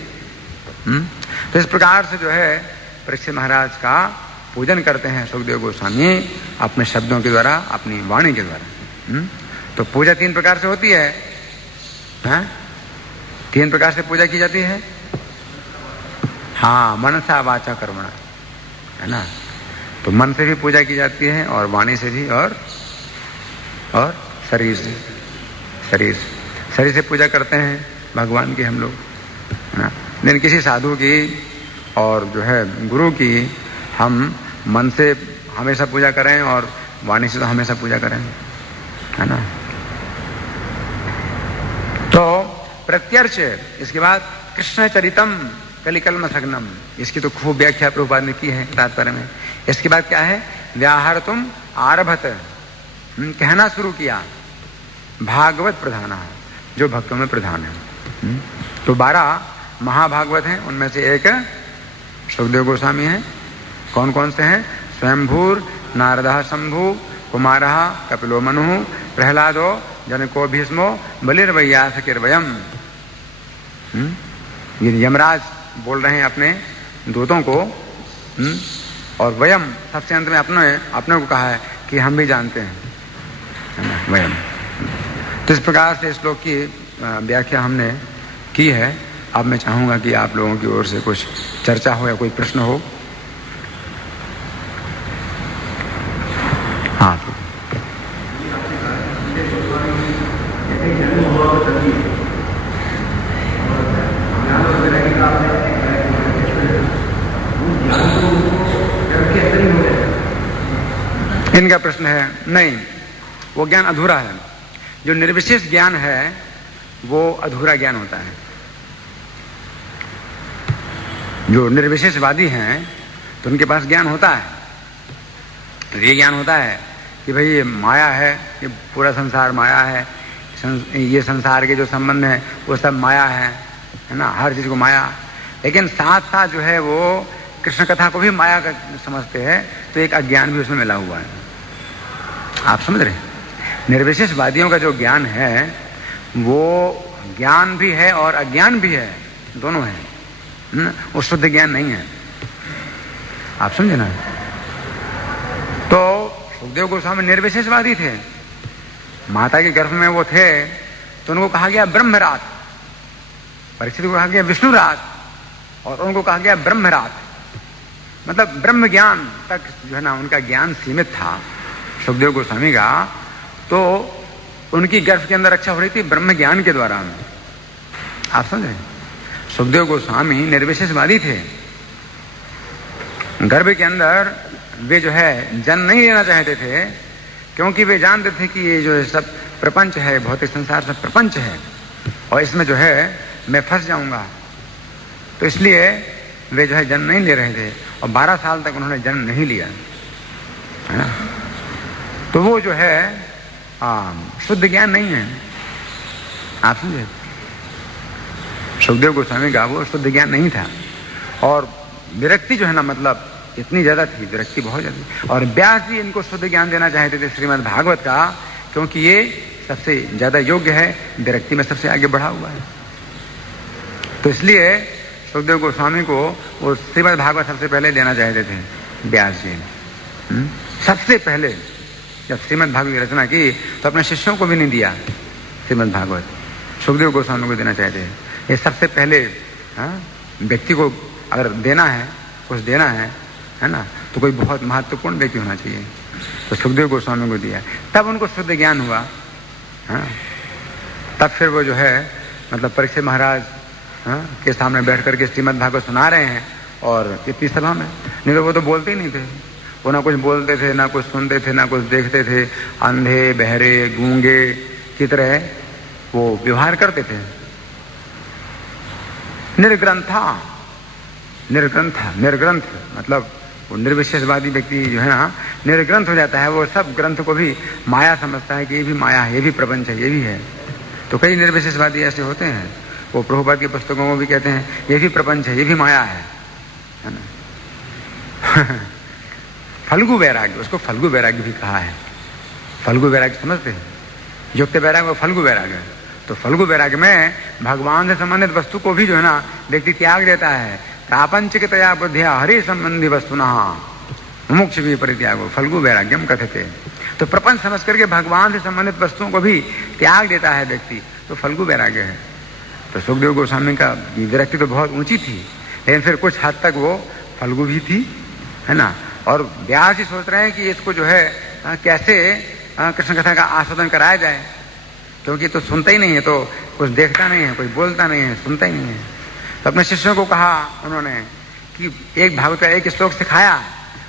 तो इस प्रकार से जो है परीक्षित महाराज का पूजन करते हैं सुखदेव गोस्वामी अपने शब्दों के द्वारा, अपनी वाणी के द्वारा। तो पूजा 3 प्रकार से होती है, 3 प्रकार से पूजा की जाती है। हाँ, मनसा वाचा कर्मणा, है ना। तो मन से भी पूजा की जाती है और वाणी से भी, और शरीर से, शरीर से पूजा करते हैं भगवान की हम लोग, है ना। लेकिन किसी साधु की और जो है गुरु की हम मन से हमेशा पूजा करें और वाणी से तो हमेशा पूजा करें, है ना। तो प्रत्यर्च, इसके बाद कृष्ण चरितम कलिकल्म सग्नम, इसकी तो खूब व्याख्या प्रभुपाद ने की है तात्पर्य में। इसके बाद क्या है, व्याहर तुम आरभत, कहना शुरू किया, भागवत प्रधान, जो भक्तों में प्रधान है। तो 12 महाभागवत हैं, उनमें से एक सुखदेव गोस्वामी है। कौन कौन से हैं, स्वयंभूर, नारदः शंभु, कुमारः कपिलो मनु, प्रहलादो जनको भीष्मो, बलिर्वैयासकिर्वयम्। ये यमराज बोल रहे हैं अपने दूतों को, और वयम सबसे अंत में अपने को कहा है कि हम भी जानते हैं, है ना, वयम। तो इस प्रकार से इस श्लोक की व्याख्या हमने की है। अब मैं चाहूंगा कि आप लोगों की ओर से कुछ चर्चा हो या कोई प्रश्न हो। हाँ, इनका प्रश्न है, नहीं, वो ज्ञान अधूरा है। जो निर्विशेष ज्ञान है वो अधूरा ज्ञान होता है। जो निर्विशेषवादी हैं तो उनके पास ज्ञान होता है, ये ज्ञान होता है कि भाई ये माया है, ये पूरा संसार माया है, ये संसार के जो संबंध है वो सब माया है ना, हर चीज को माया। लेकिन साथ साथ जो है वो कृष्ण कथा को भी माया का समझते हैं, तो एक अज्ञान भी उसमें मिला हुआ है। आप समझ रहे हैं, निर्विशेषवादियों का जो ज्ञान है वो ज्ञान भी है और अज्ञान भी है, दोनों है, वो शुद्ध ज्ञान नहीं है। आप समझे ना। तो सुखदेव गोस्वामी निर्विशेषवादी थे, माता के गर्भ में वो थे तो उनको कहा गया ब्रह्मरात, परीक्षित को कहा गया विष्णुरात, और उनको कहा गया ब्रह्मरात, मतलब ब्रह्म ज्ञान तक जो है ना उनका ज्ञान सीमित था सुखदेव गोस्वामी का। तो उनकी गर्भ के अंदर रक्षा हो रही थी ब्रह्म ज्ञान के द्वारा। आप समझे, सुखदेव गोस्वामी निर्विशेषवादी थे, गर्भ के अंदर वे जो है जन्म नहीं लेना चाहते थे, क्योंकि वे जानते थे कि ये जो सब प्रपंच है, भौतिक संसार सब प्रपंच है और इसमें जो है मैं फंस जाऊंगा। तो इसलिए वे जो है जन्म नहीं ले रहे थे और 12 साल तक उन्होंने जन्म नहीं लिया, है ना। तो वो जो है शुद्ध ज्ञान नहीं है। आप समझे, सुखदेव गोस्वामी का वो शुद्ध ज्ञान नहीं था। और विरक्ति जो है ना, मतलब इतनी ज्यादा थी, विरक्ति बहुत ज्यादा। और व्यास जी इनको शुद्ध ज्ञान देना चाहते थे श्रीमद् भागवत का, क्योंकि ये सबसे ज्यादा योग्य है, विरक्ति में सबसे आगे बढ़ा हुआ है। तो इसलिए सुखदेव गोस्वामी को वो श्रीमद् भागवत सबसे पहले देना चाहते थे व्यास जी। सबसे पहले जब श्रीमद् भागवत की रचना की तो अपने शिष्यों को भी नहीं दिया श्रीमद् भागवत, सुखदेव गोस्वामी को देना चाहते हैं। ये सबसे पहले व्यक्ति को अगर देना है, कुछ देना है ना, तो कोई बहुत महत्वपूर्ण व्यक्ति होना चाहिए। तो सुखदेव गोस्वामी को दिया, तब उनको शुद्ध ज्ञान हुआ। तब फिर वो जो है मतलब परीक्षित महाराज के सामने बैठ करके श्रीमद् भागवत सुना रहे हैं, और इतनी सभा में, नहीं तो वो तो बोलते ही नहीं थे, वो ना कुछ बोलते थे, ना कुछ सुनते थे, ना कुछ देखते थे, अंधे बहरे गूंगे की तरह वो व्यवहार करते थे। निर्ग्रंथ मतलब वो निर्विशेषवादी व्यक्ति जो है ना निर्ग्रंथ हो जाता है, वो सब ग्रंथ को भी माया समझता है कि ये भी माया है, ये भी प्रपंच है, ये भी है। तो कई निर्विशेषवादी ऐसे होते हैं, वो प्रभुपाद की पुस्तकों में भी कहते हैं ये भी प्रपंच है, ये भी माया है ना। फल्गु वैराग्य, उसको फल्गु वैराग्य भी कहा है। फल्गु वैराग्य समझते हैं? युक्त वैराग्य वो फल्गु वैराग्य है। तो फल्गु वैराग्य में भगवान से संबंधित वस्तु को भी जो है ना व्यक्ति त्याग देता है। प्रापंचिकतया बुद्धिया हरि संबंधी वस्तुना मुमुक्ष भी परित्यागो फल्गु वैराग्यम कथते। तो प्रपंच समझ करके भगवान से संबंधित वस्तुओं को भी त्याग देता है व्यक्ति, तो फल्गु वैराग्य है। तो सुखदेव गोस्वामी का विरक्ति तो बहुत ऊंची थी, लेकिन फिर कुछ हद तक वो फल्गु भी थी, है ना। और व्यास जी सोच रहे हैं कि इसको जो है कैसे कृष्ण कथा का आस्वादन कराया जाए, क्योंकि तो सुनता ही नहीं है, तो कुछ देखता नहीं है, कोई बोलता नहीं है, सुनता ही नहीं है। तो अपने शिष्यों को कहा उन्होंने कि एक भागवत का एक श्लोक सिखाया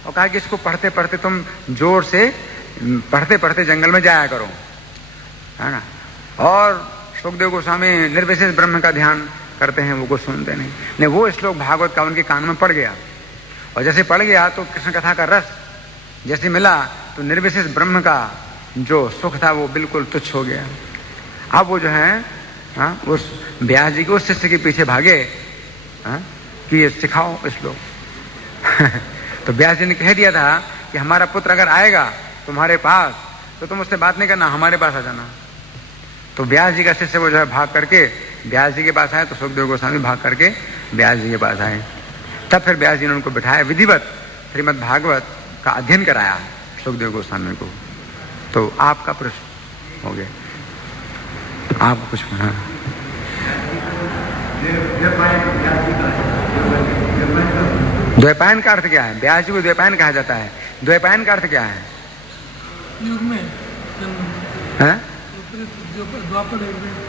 और कहा कि इसको पढ़ते पढ़ते तुम जोर से पढ़ते पढ़ते जंगल में जाया करो, है ना। और सुखदेव गोस्वामी निर्विशेष ब्रह्म का ध्यान करते हैं, वो कुछ सुनते नहीं। वो श्लोक भागवत का उनके कान में पड़ गया, और जैसे पड़ गया तो कृष्ण कथा का रस जैसे मिला तो निर्विशेष ब्रह्म का जो सुख था वो बिल्कुल तुच्छ हो गया। अब वो जो है उस व्यास जी के उस शिष्य के पीछे भागे कि ये सिखाओ श्लोक। तो व्यास जी ने कह दिया था कि हमारा पुत्र अगर आएगा तुम्हारे पास तो तुम उससे बात नहीं करना, हमारे पास आ जाना। तो व्यास जी का शिष्य वो जो है भाग करके व्यास जी के पास आए, तो सुखदेव गोस्वामी भाग करके व्यास जी के पास आए। तब फिर व्यास जी ने उनको बिठाया, विधिवत श्रीमद् भागवत का अध्ययन कराया सुखदेव गोस्वामी को। तो आपका प्रश्न हो गया, आप कुछ द्वैपायन का अर्थ क्या है? व्यास जी को द्वैपायन कहा जाता है। द्वैपायन का अर्थ क्या है? युग में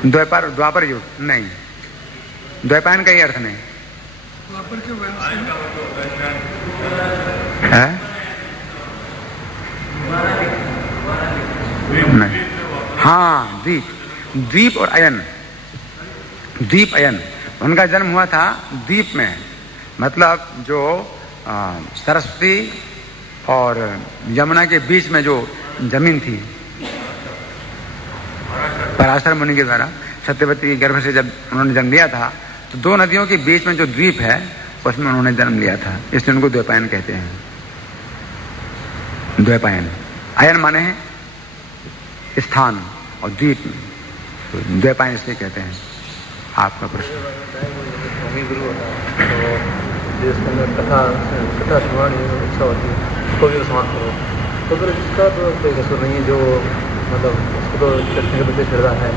द्वापर युग नहीं, द्वैपायन का ही अर्थ नहीं। द्वापर के नहीं, हाँ द्वीप और अयन, द्वीप अयन, उनका जन्म हुआ था द्वीप में, मतलब जो सरस्वती और यमुना के बीच में जो जमीन थी, पराशर मुनि के द्वारा सत्यवती के गर्भ से जब उन्होंने जन्म लिया था, तो दो नदियों के बीच में जो द्वीप है उसमें उन्होंने जन्म लिया था, इसलिए उनको द्वैपायन कहते हैं। द्वैपायन, अयन माने है स्थान और द्वीप, तो द्वैपायन इसलिए कहते हैं। आपका प्रश्न? कथा सुनानी इच्छा होती है तो भी समाप्त करो, तो फिर इसका तो कोई कसूर नहीं है, जो मतलब उसको तो कृष्ण के प्रति श्रद्धा है,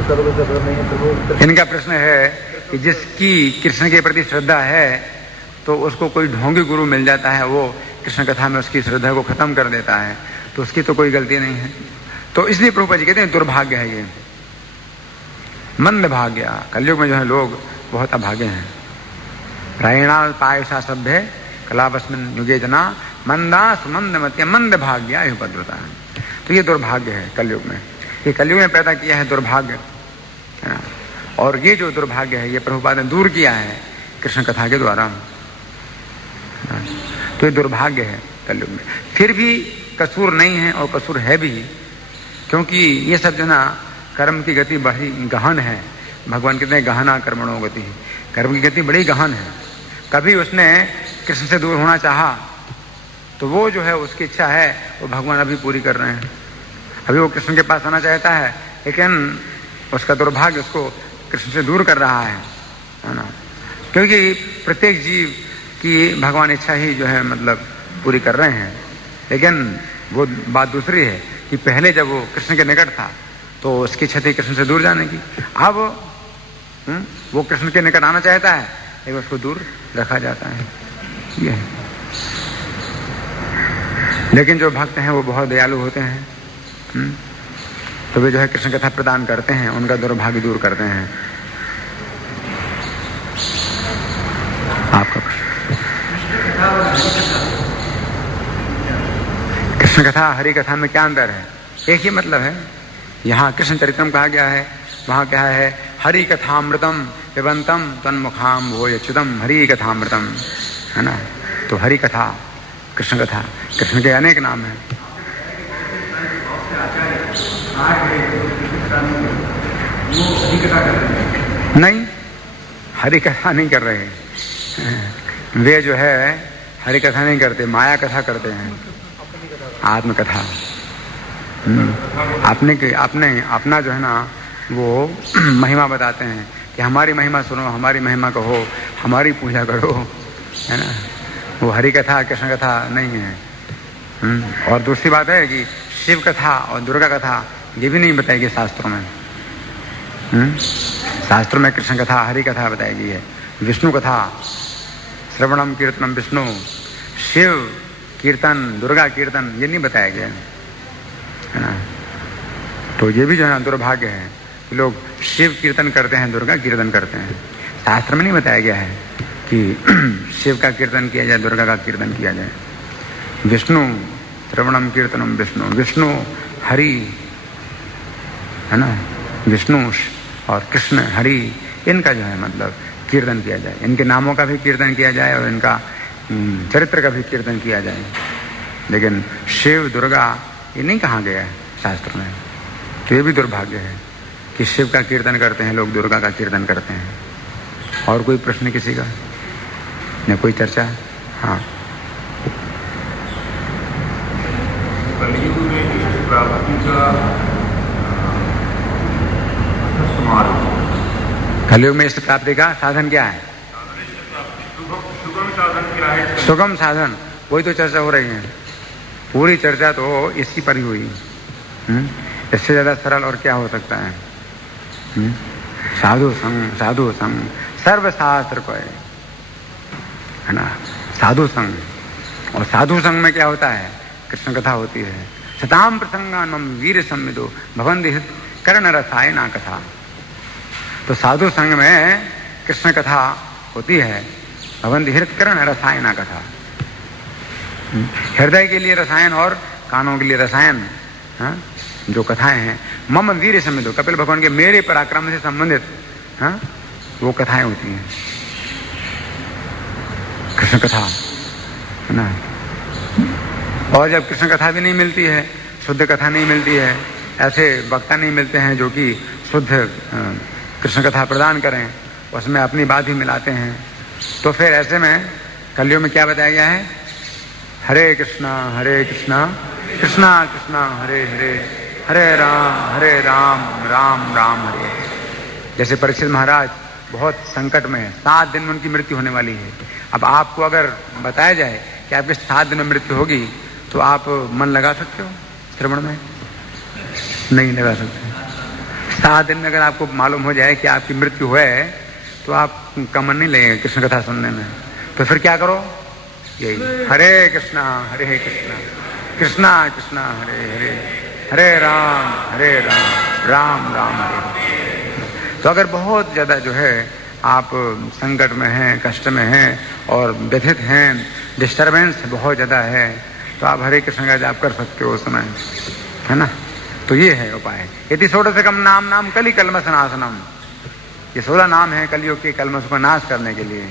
उसका तो कोई कसूर नहीं है। तो वो इनका प्रश्न है कि जिसकी कृष्ण के प्रति श्रद्धा है तो उसको कोई ढोंगी गुरु मिल जाता है, वो कृष्ण कथा में उसकी श्रद्धा को खत्म कर देता है, तो उसकी तो कोई गलती नहीं है। तो इसलिए प्रभुपाद जी कहते हैं दुर्भाग्य है ये, मंद भाग्य। कलयुग में जो है लोग बहुत अभागे हैं। रायणा पायसा सभ्य कलावस्मिन युगे जना मंदास मंद मत्य मंद भाग्य उपद्रता है। तो ये दुर्भाग्य है कलयुग में, ये कलयुग में पैदा किया है दुर्भाग्य, है ना। और ये जो दुर्भाग्य है ये प्रभुपाद ने दूर किया है कृष्ण कथा के द्वारा, तो ये दुर्भाग्य है कलयुग में। फिर भी कसूर नहीं है और कसूर है भी, क्योंकि ये सब जो ना कर्म की गति बड़ी गहन है। भगवान कहते हैं गहना कर्मणो गति, कर्म की गति बड़ी गहन है। कभी उसने कृष्ण से दूर होना चाहा तो वो जो है उसकी इच्छा है वो भगवान अभी पूरी कर रहे हैं। अभी वो कृष्ण के पास आना चाहता है, लेकिन उसका दुर्भाग्य उसको कृष्ण से दूर कर रहा है ना। क्योंकि प्रत्येक जीव की भगवान इच्छा ही जो है मतलब पूरी कर रहे हैं। लेकिन वो बात दूसरी है कि पहले जब वो कृष्ण के निकट था तो उसकी इच्छा थी कृष्ण से दूर जाने की। अब वो कृष्ण के निकट आना चाहता है, लेकिन उसको दूर रखा जाता है, ये है। लेकिन जो भक्त हैं वो बहुत दयालु होते हैं, तो वे जो है कृष्ण कथा प्रदान करते हैं, उनका दुर्भाग्य दूर करते हैं। आपका प्रश्न? कृष्ण कथा हरि कथा में क्या अंतर है? एक ही मतलब है। यहाँ कृष्ण चरित्रम कहा गया है, वहां क्या है? हरि कथामृतम पिबंतम तन्मुखाम भो यच्युतम हरि कथामृतम, है ना। तो हरि कथा, कृष्ण कथा, कृष्ण के अनेक नाम हैं। नहीं, हरि कथा नहीं कर रहे, वे जो है हरि कथा नहीं करते, माया कथा करते हैं, आत्मकथा। अपने अपना जो है ना वो महिमा बताते हैं कि हमारी महिमा सुनो, हमारी महिमा कहो, हमारी पूजा करो, है ना। वो हरि कथा कृष्ण कथा नहीं है। और दूसरी बात है कि शिव कथा और दुर्गा कथा ये भी नहीं बताएगी शास्त्रों में। शास्त्रों में कृष्ण कथा हरि कथा बताएगी है, विष्णु कथा श्रवणम कीर्तनम विष्णु, शिव कीर्तन दुर्गा कीर्तन ये नहीं बताया गया है ना। तो ये भी जो है ना दुर्भाग्य है कि लोग शिव कीर्तन करते हैं, दुर्गा कीर्तन करते हैं। शास्त्र में नहीं बताया गया है कि शिव का कीर्तन किया जाए, दुर्गा का कीर्तन किया जाए। विष्णु श्रवणम कीर्तनम विष्णु, विष्णु हरि है ना, विष्णु और कृष्ण हरि इनका जो है मतलब कीर्तन किया जाए, इनके नामों का भी कीर्तन किया जाए और इनका चरित्र का भी कीर्तन किया जाए। लेकिन शिव दुर्गा ये नहीं कहा गया है शास्त्र में। तो ये भी दुर्भाग्य है कि शिव का कीर्तन करते हैं लोग, दुर्गा का कीर्तन करते हैं। और कोई प्रश्न किसी का न कोई चर्चा? हाँ, कलयुग में इस प्राप्ति का समारोह, कलयुग में इस प्राप्ति का साधन क्या है? सुगम साधन क्या है? सुगम साधन, वही तो चर्चा हो रही है। पूरी चर्चा तो इसी पर ही हुई। इससे ज्यादा सरल और क्या हो सकता है? साधु संग, साधु संग सर्वशास्त्र को है ना, साधु संग। और साधु संग में क्या होता है? कृष्ण कथा होती है। सताम प्रसंगानम वीर संविदो भवन्ति हित कर्ण रसायना कथा। तो साधु संग में कृष्ण कथा होती है, भवन्ति हित कर्ण रसायना कथा। हृदय के लिए रसायन और कानों के लिए रसायन, हाँ? जो कथाएं हैं मम वीर संविदो, कपिल भगवान के मेरे पराक्रम से संबंधित, हाँ? वो कथाएं होती हैं कृष्ण कथा, है ना। और जब कृष्ण कथा भी नहीं मिलती है, शुद्ध कथा नहीं मिलती है, ऐसे वक्ता नहीं मिलते हैं जो कि शुद्ध कृष्ण कथा प्रदान करें, उसमें अपनी बात ही मिलाते हैं, तो फिर ऐसे में कलयुग में क्या बताया गया है? हरे कृष्णा कृष्णा कृष्णा हरे हरे, हरे राम राम राम हरे। जैसे परीक्षित महाराज बहुत संकट में है, 7 दिन में उनकी मृत्यु होने वाली है। अब आपको अगर बताया जाए कि आपके 7 दिन में मृत्यु होगी, तो आप मन लगा सकते हो श्रवण में? नहीं लगा सकते। 7 दिन में अगर आपको मालूम हो जाए कि आपकी मृत्यु है, तो आप का मन नहीं लगेगा कृष्ण कथा सुनने में। तो फिर क्या करो? यही हरे कृष्णा कृष्णा कृष्णा हरे हरे, हरे राम राम राम हरे। तो अगर बहुत ज्यादा जो है आप संकट में हैं, कष्ट में हैं और व्यथित हैं, डिस्टर्बेंस बहुत ज्यादा है, तो आप हरे कृष्ण का जाप कर सकते हो उस समय, है ना। तो ये है उपाय। यदि 16 से कम नाम कली कलमस नाशनम, ये 16 नाम है कलियुग के कलमस को नाश करने के लिए,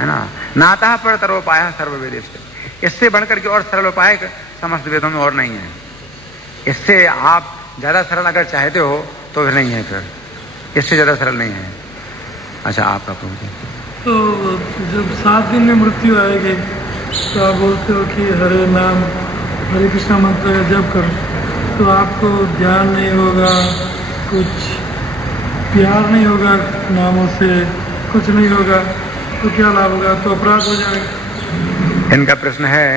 है ना। नाता पर तरोपाय सर्ववेदिष्ट, इससे बढ़कर के और सरल उपाय समस्त वेदों में और नहीं है। इससे आप ज्यादा सरल अगर चाहते हो तो फिर नहीं है, फिर इससे ज्यादा सरल नहीं है। अच्छा, आपका पूछिए। तो जब 7 दिन में मृत्यु आएगी तो आप बोलते हो कि हरे नाम हरे कृष्णा मंत्र का जप करो, तो आपको ध्यान नहीं होगा, कुछ प्यार नहीं होगा नामों से, कुछ नहीं होगा, तो क्या लाभ होगा? तो अपराध हो जाएगा। इनका प्रश्न है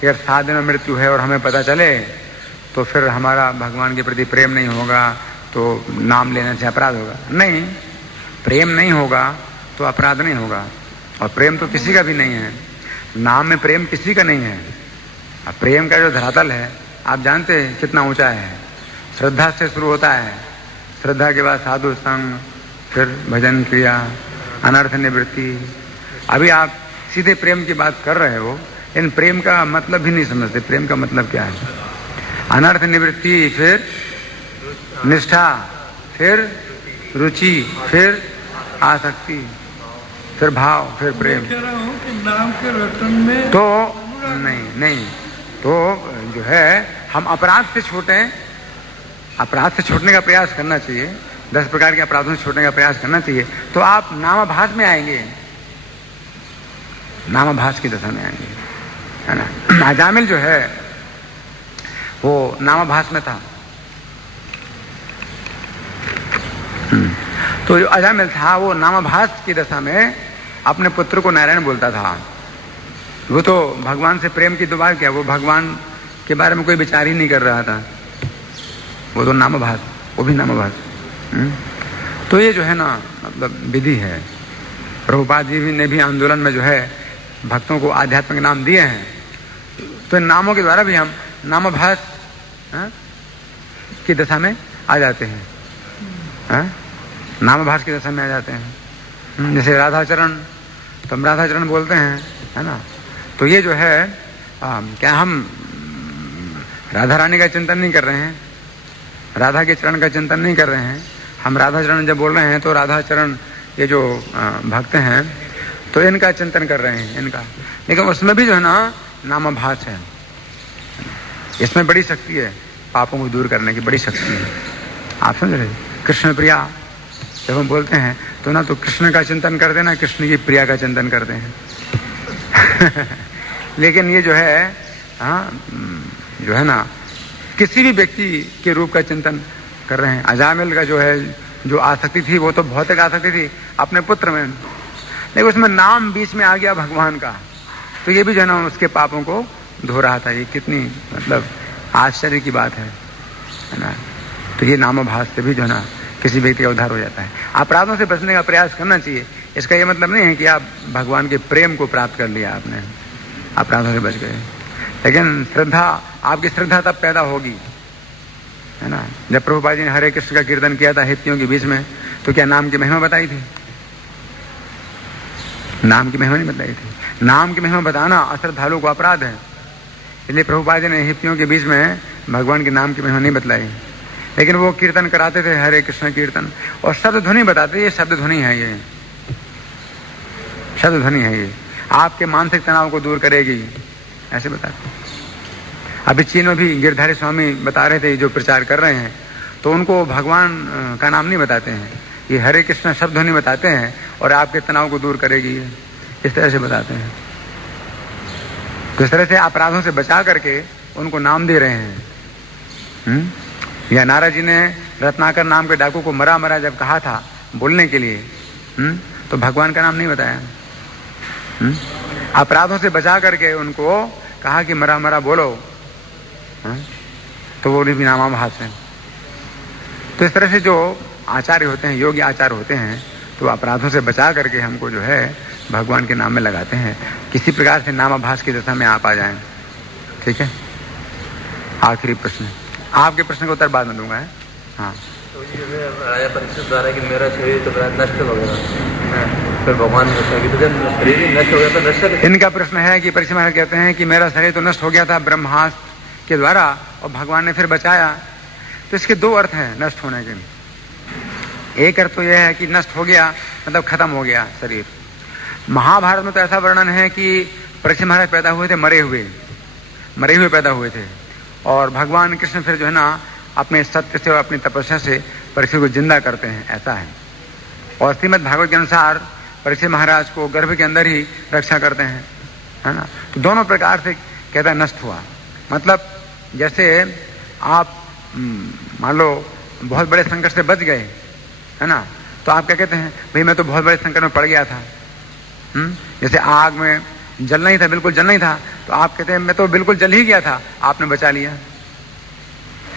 कि अगर 7 दिन में मृत्यु है और हमें पता चले, तो फिर हमारा भगवान के प्रति प्रेम नहीं होगा तो नाम लेने से अपराध होगा? नहीं, प्रेम नहीं होगा तो अपराध नहीं होगा। और प्रेम तो किसी का भी नहीं है, नाम में प्रेम किसी का नहीं है। अब प्रेम का जो धरातल है आप जानते हैं कितना ऊंचा है। श्रद्धा से शुरू होता है, श्रद्धा के बाद साधु संग, फिर भजन क्रिया, अनर्थ निवृत्ति। अभी आप सीधे प्रेम की बात कर रहे हो, इन प्रेम का मतलब भी नहीं समझते। प्रेम का मतलब क्या है? अनर्थ निवृत्ति, फिर निष्ठा, फिर रुचि, फिर आसक्ति, फिर भाव, फिर प्रेम। कह रहा हूँ कि नाम के रटन में तो नहीं तो जो है हम अपराध से छूटें, अपराध से छूटने का प्रयास करना चाहिए, 10 प्रकार के अपराधों से छूटने का प्रयास करना चाहिए, तो आप नामाभास में आएंगे, नामाभास की दशा में आएंगे, है ना। अजामिल जो है वो नामाभास में था। तो जो अजामिल था वो नामाभास की दशा में अपने पुत्र को नारायण बोलता था। वो तो भगवान से प्रेम की दुआ क्या, वो भगवान के बारे में कोई विचार ही नहीं कर रहा था। वो तो नामाभास, वो भी नामाभास। तो ये जो है ना मतलब विधि है। प्रभुपाद जी ने भी आंदोलन में जो है भक्तों को आध्यात्मिक नाम दिए हैं। तो इन नामों के द्वारा भी हम नामाभास की दशा में आ जाते हैं। नामाभास की दशा में आ जाते हैं। जैसे राधाचरण, तो हम राधाचरण बोलते हैं, है ना। तो ये जो है क्या हम राधा रानी का चिंतन नहीं कर रहे हैं, राधा के चरण का चिंतन नहीं कर रहे हैं। हम राधाचरण जब बोल रहे हैं तो राधाचरण ये जो भक्त हैं तो इनका चिंतन कर रहे हैं, इनका। लेकिन उसमें भी जो है ना नामाभास है। इसमें बड़ी शक्ति है, पापों को दूर करने की बड़ी शक्ति है। आप समझ रहे? कृष्ण प्रिया जब हम बोलते हैं तो ना तो कृष्ण का चिंतन करते हैं, ना कृष्ण की प्रिया का चिंतन करते हैं। लेकिन ये जो है जो है ना किसी भी व्यक्ति के रूप का चिंतन कर रहे हैं। अजामिल का जो है जो आसक्ति थी वो तो भौतिक आसक्ति थी अपने पुत्र में, लेकिन उसमें नाम बीच में आ गया भगवान का, तो ये भी जो है ना उसके पापों को धो रहा था। ये कितनी मतलब आश्चर्य की बात है ना। तो ये नामाभास से भी जो है ना किसी व्यक्ति का उद्धार हो जाता है। अपराधों से बचने का प्रयास करना चाहिए। इसका ये मतलब नहीं है कि आप भगवान के प्रेम को प्राप्त कर लिया आपने, अपराधों से बच गए। लेकिन श्रद्धा, आपकी श्रद्धा तब पैदा होगी, है ना। जब प्रभुपाद जी ने हरे कृष्ण का कीर्तन किया था हिप्पियों के बीच में, तो क्या नाम की महिमा बताई थी? नाम की महिमा नहीं बताई थी। नाम की महिमा बताना अश्रद्धालु को अपराध है। इसलिए प्रभुपाद जी ने हिप्पियों के बीच में भगवान के नाम की महिमा नहीं बतलाई। लेकिन वो कीर्तन कराते थे, हरे कृष्ण कीर्तन, और शब्द ध्वनि बताते, ये शब्द ध्वनि है, ये शब्द ध्वनि है, ये आपके मानसिक तनाव को दूर करेगी, ऐसे बताते। अभी चीन में भी गिरधारी स्वामी बता रहे थे, जो प्रचार कर रहे हैं, तो उनको भगवान का नाम नहीं बताते हैं, ये हरे कृष्ण शब्द ध्वनि बताते हैं और आपके तनाव को दूर करेगी, इस तरह से बताते हैं। तो इस तरह से अपराधों से बचा करके उनको नाम दे रहे हैं। या नारद जी ने रत्नाकर नाम के डाकू को मरा मरा जब कहा था बोलने के लिए, तो भगवान का नाम नहीं बताया। अपराधों से बचा करके उनको कहा कि मरा मरा बोलो, तो वो भी नामाभास है। तो इस तरह से जो आचार्य होते हैं, योग्य आचार्य होते हैं, तो अपराधों से बचा करके हमको जो है भगवान के नाम में लगाते हैं। किसी प्रकार से नामाभास की दशा में आप आ जाएं। ठीक है, आखिरी प्रश्न, आपके प्रश्न का उत्तर बाद में दूंगा। हाँ, तो ये राजा परीक्षित द्वारा कि मेरा शरीर तो नष्ट हो गया, फिर भगवान ने बताया कि तो जब शरीर नष्ट हो गया तो नष्ट। इनका प्रश्न है कि परीक्षित महाराज कहते हैं कि मेरा शरीर तो नष्ट हो गया था ब्रह्मास्त्र के द्वारा और भगवान ने फिर बचाया। तो इसके दो अर्थ हैं नष्ट होने के। एक अर्थ तो यह है कि नष्ट हो गया मतलब खत्म हो गया शरीर। महाभारत में तो ऐसा वर्णन है कि परीक्षित महाराज पैदा हुए थे मरे हुए पैदा हुए थे, और भगवान कृष्ण फिर जो है ना अपने सत्य से और अपनी तपस्या से परीक्षित को जिंदा करते हैं, ऐसा है। और श्रीमद् भागवत के अनुसार परीक्षित महाराज को गर्भ के अंदर ही रक्षा करते हैं, है ना। तो दोनों प्रकार से कहता है नष्ट हुआ। मतलब जैसे आप मान लो बहुत बड़े संकट से बच गए, है ना, तो आप क्या कहते हैं, भाई मैं तो बहुत बड़े संकट में पड़ गया था। जैसे आग में जलना ही था, बिल्कुल जलना ही था, तो आप कहते हैं मैं तो बिल्कुल जल ही गया था, आपने बचा लिया,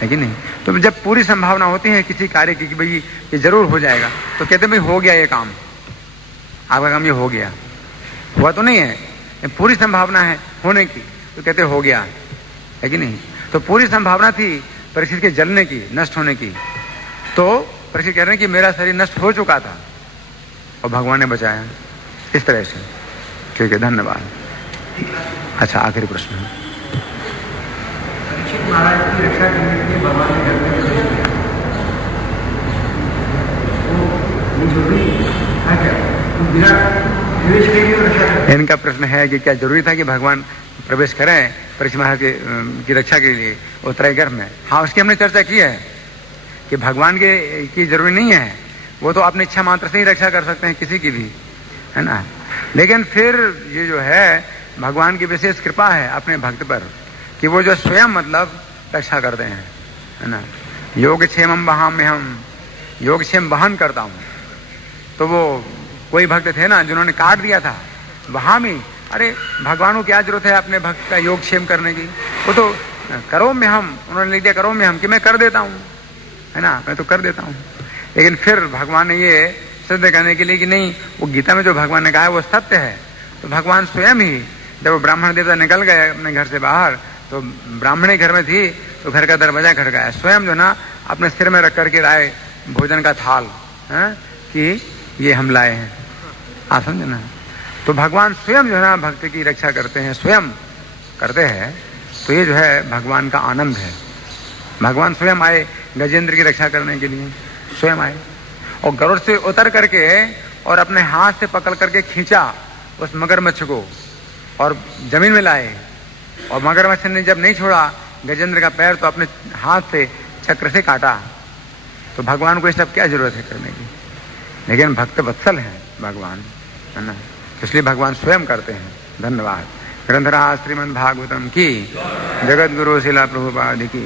है कि नहीं। तो जब पूरी संभावना होती है किसी कार्य की कि भाई ये जरूर हो जाएगा, तो कहते हैं भाई हो गया ये काम, आपका काम ये हो गया। हुआ तो नहीं है, पूरी संभावना है होने की, तो कहते हो गया, है कि नहीं। तो पूरी संभावना थी परीक्षित के जलने की, नष्ट होने की, तो परीक्षित कह रहे हैं कि मेरा शरीर नष्ट हो चुका था और भगवान ने बचाया, इस तरह से। ठीक है, धन्यवाद। अच्छा, आखिरी प्रश्न है। परीक्षित महाराज की रक्षा करने के लिए भगवान ने जल में प्रवेश किया, वो जरूरी है क्या? बिना प्रवेश के लिए रक्षा करें? इनका प्रश्न है कि क्या जरूरी था कि भगवान प्रवेश करें परीक्षित महाराज की रक्षा के लिए उत्तरायण गर्भ में? हाँ, उसकी हमने चर्चा की है कि भगवान की जरूरी नहीं है, वो तो अपनी इच्छा मात्र से ही रक्षा कर सकते हैं किसी की भी, है ना। लेकिन फिर ये जो है भगवान की विशेष कृपा है अपने भक्त पर कि वो जो स्वयं मतलब रक्षा करते हैं, है ना। योगक्षेमम वहाम्य हम, योगक्षेम वहन करता हूँ। तो वो कोई भक्त थे ना जिन्होंने काट दिया था वहां में, अरे भगवान को क्या जरूरत है अपने भक्त का योगक्षेम करने की, वो तो करो में हम, उन्होंने लिख दिया करो में हम कि मैं कर देता हूँ, है ना, मैं तो कर देता हूँ। लेकिन फिर भगवान ने ये सिद्ध करने के लिए कि नहीं, वो गीता में जो भगवान ने कहा है वो सत्य है। तो भगवान स्वयं ही, जब वो ब्राह्मण देवता निकल गए अपने घर से बाहर, तो ब्राह्मणी घर में थी, तो घर का दरवाजा खटकाया, स्वयं जो ना अपने सिर में रख करके लाए भोजन का थाल, है कि ये हम लाए हैं, आप समझे ना। तो भगवान स्वयं जो है ना भक्त की रक्षा करते हैं, स्वयं करते हैं। तो ये जो है भगवान का आनंद है। भगवान स्वयं आए गजेंद्र की रक्षा करने के लिए, स्वयं आए और गरुड़ से उतर करके और अपने हाथ से पकड़ करके खींचा उस मगरमच्छ को और जमीन में लाए, और मगरमच्छ ने जब नहीं छोड़ा गजेंद्र का पैर, तो अपने हाथ से चक्र से काटा। तो भगवान को ये सब क्या जरूरत है करने की, लेकिन भक्त वत्सल है भगवान, है ना, इसलिए भगवान स्वयं करते हैं। धन्यवाद। ग्रंथराज श्रीमद् भागवतम की, जगत गुरु शिला प्रभुपाद की।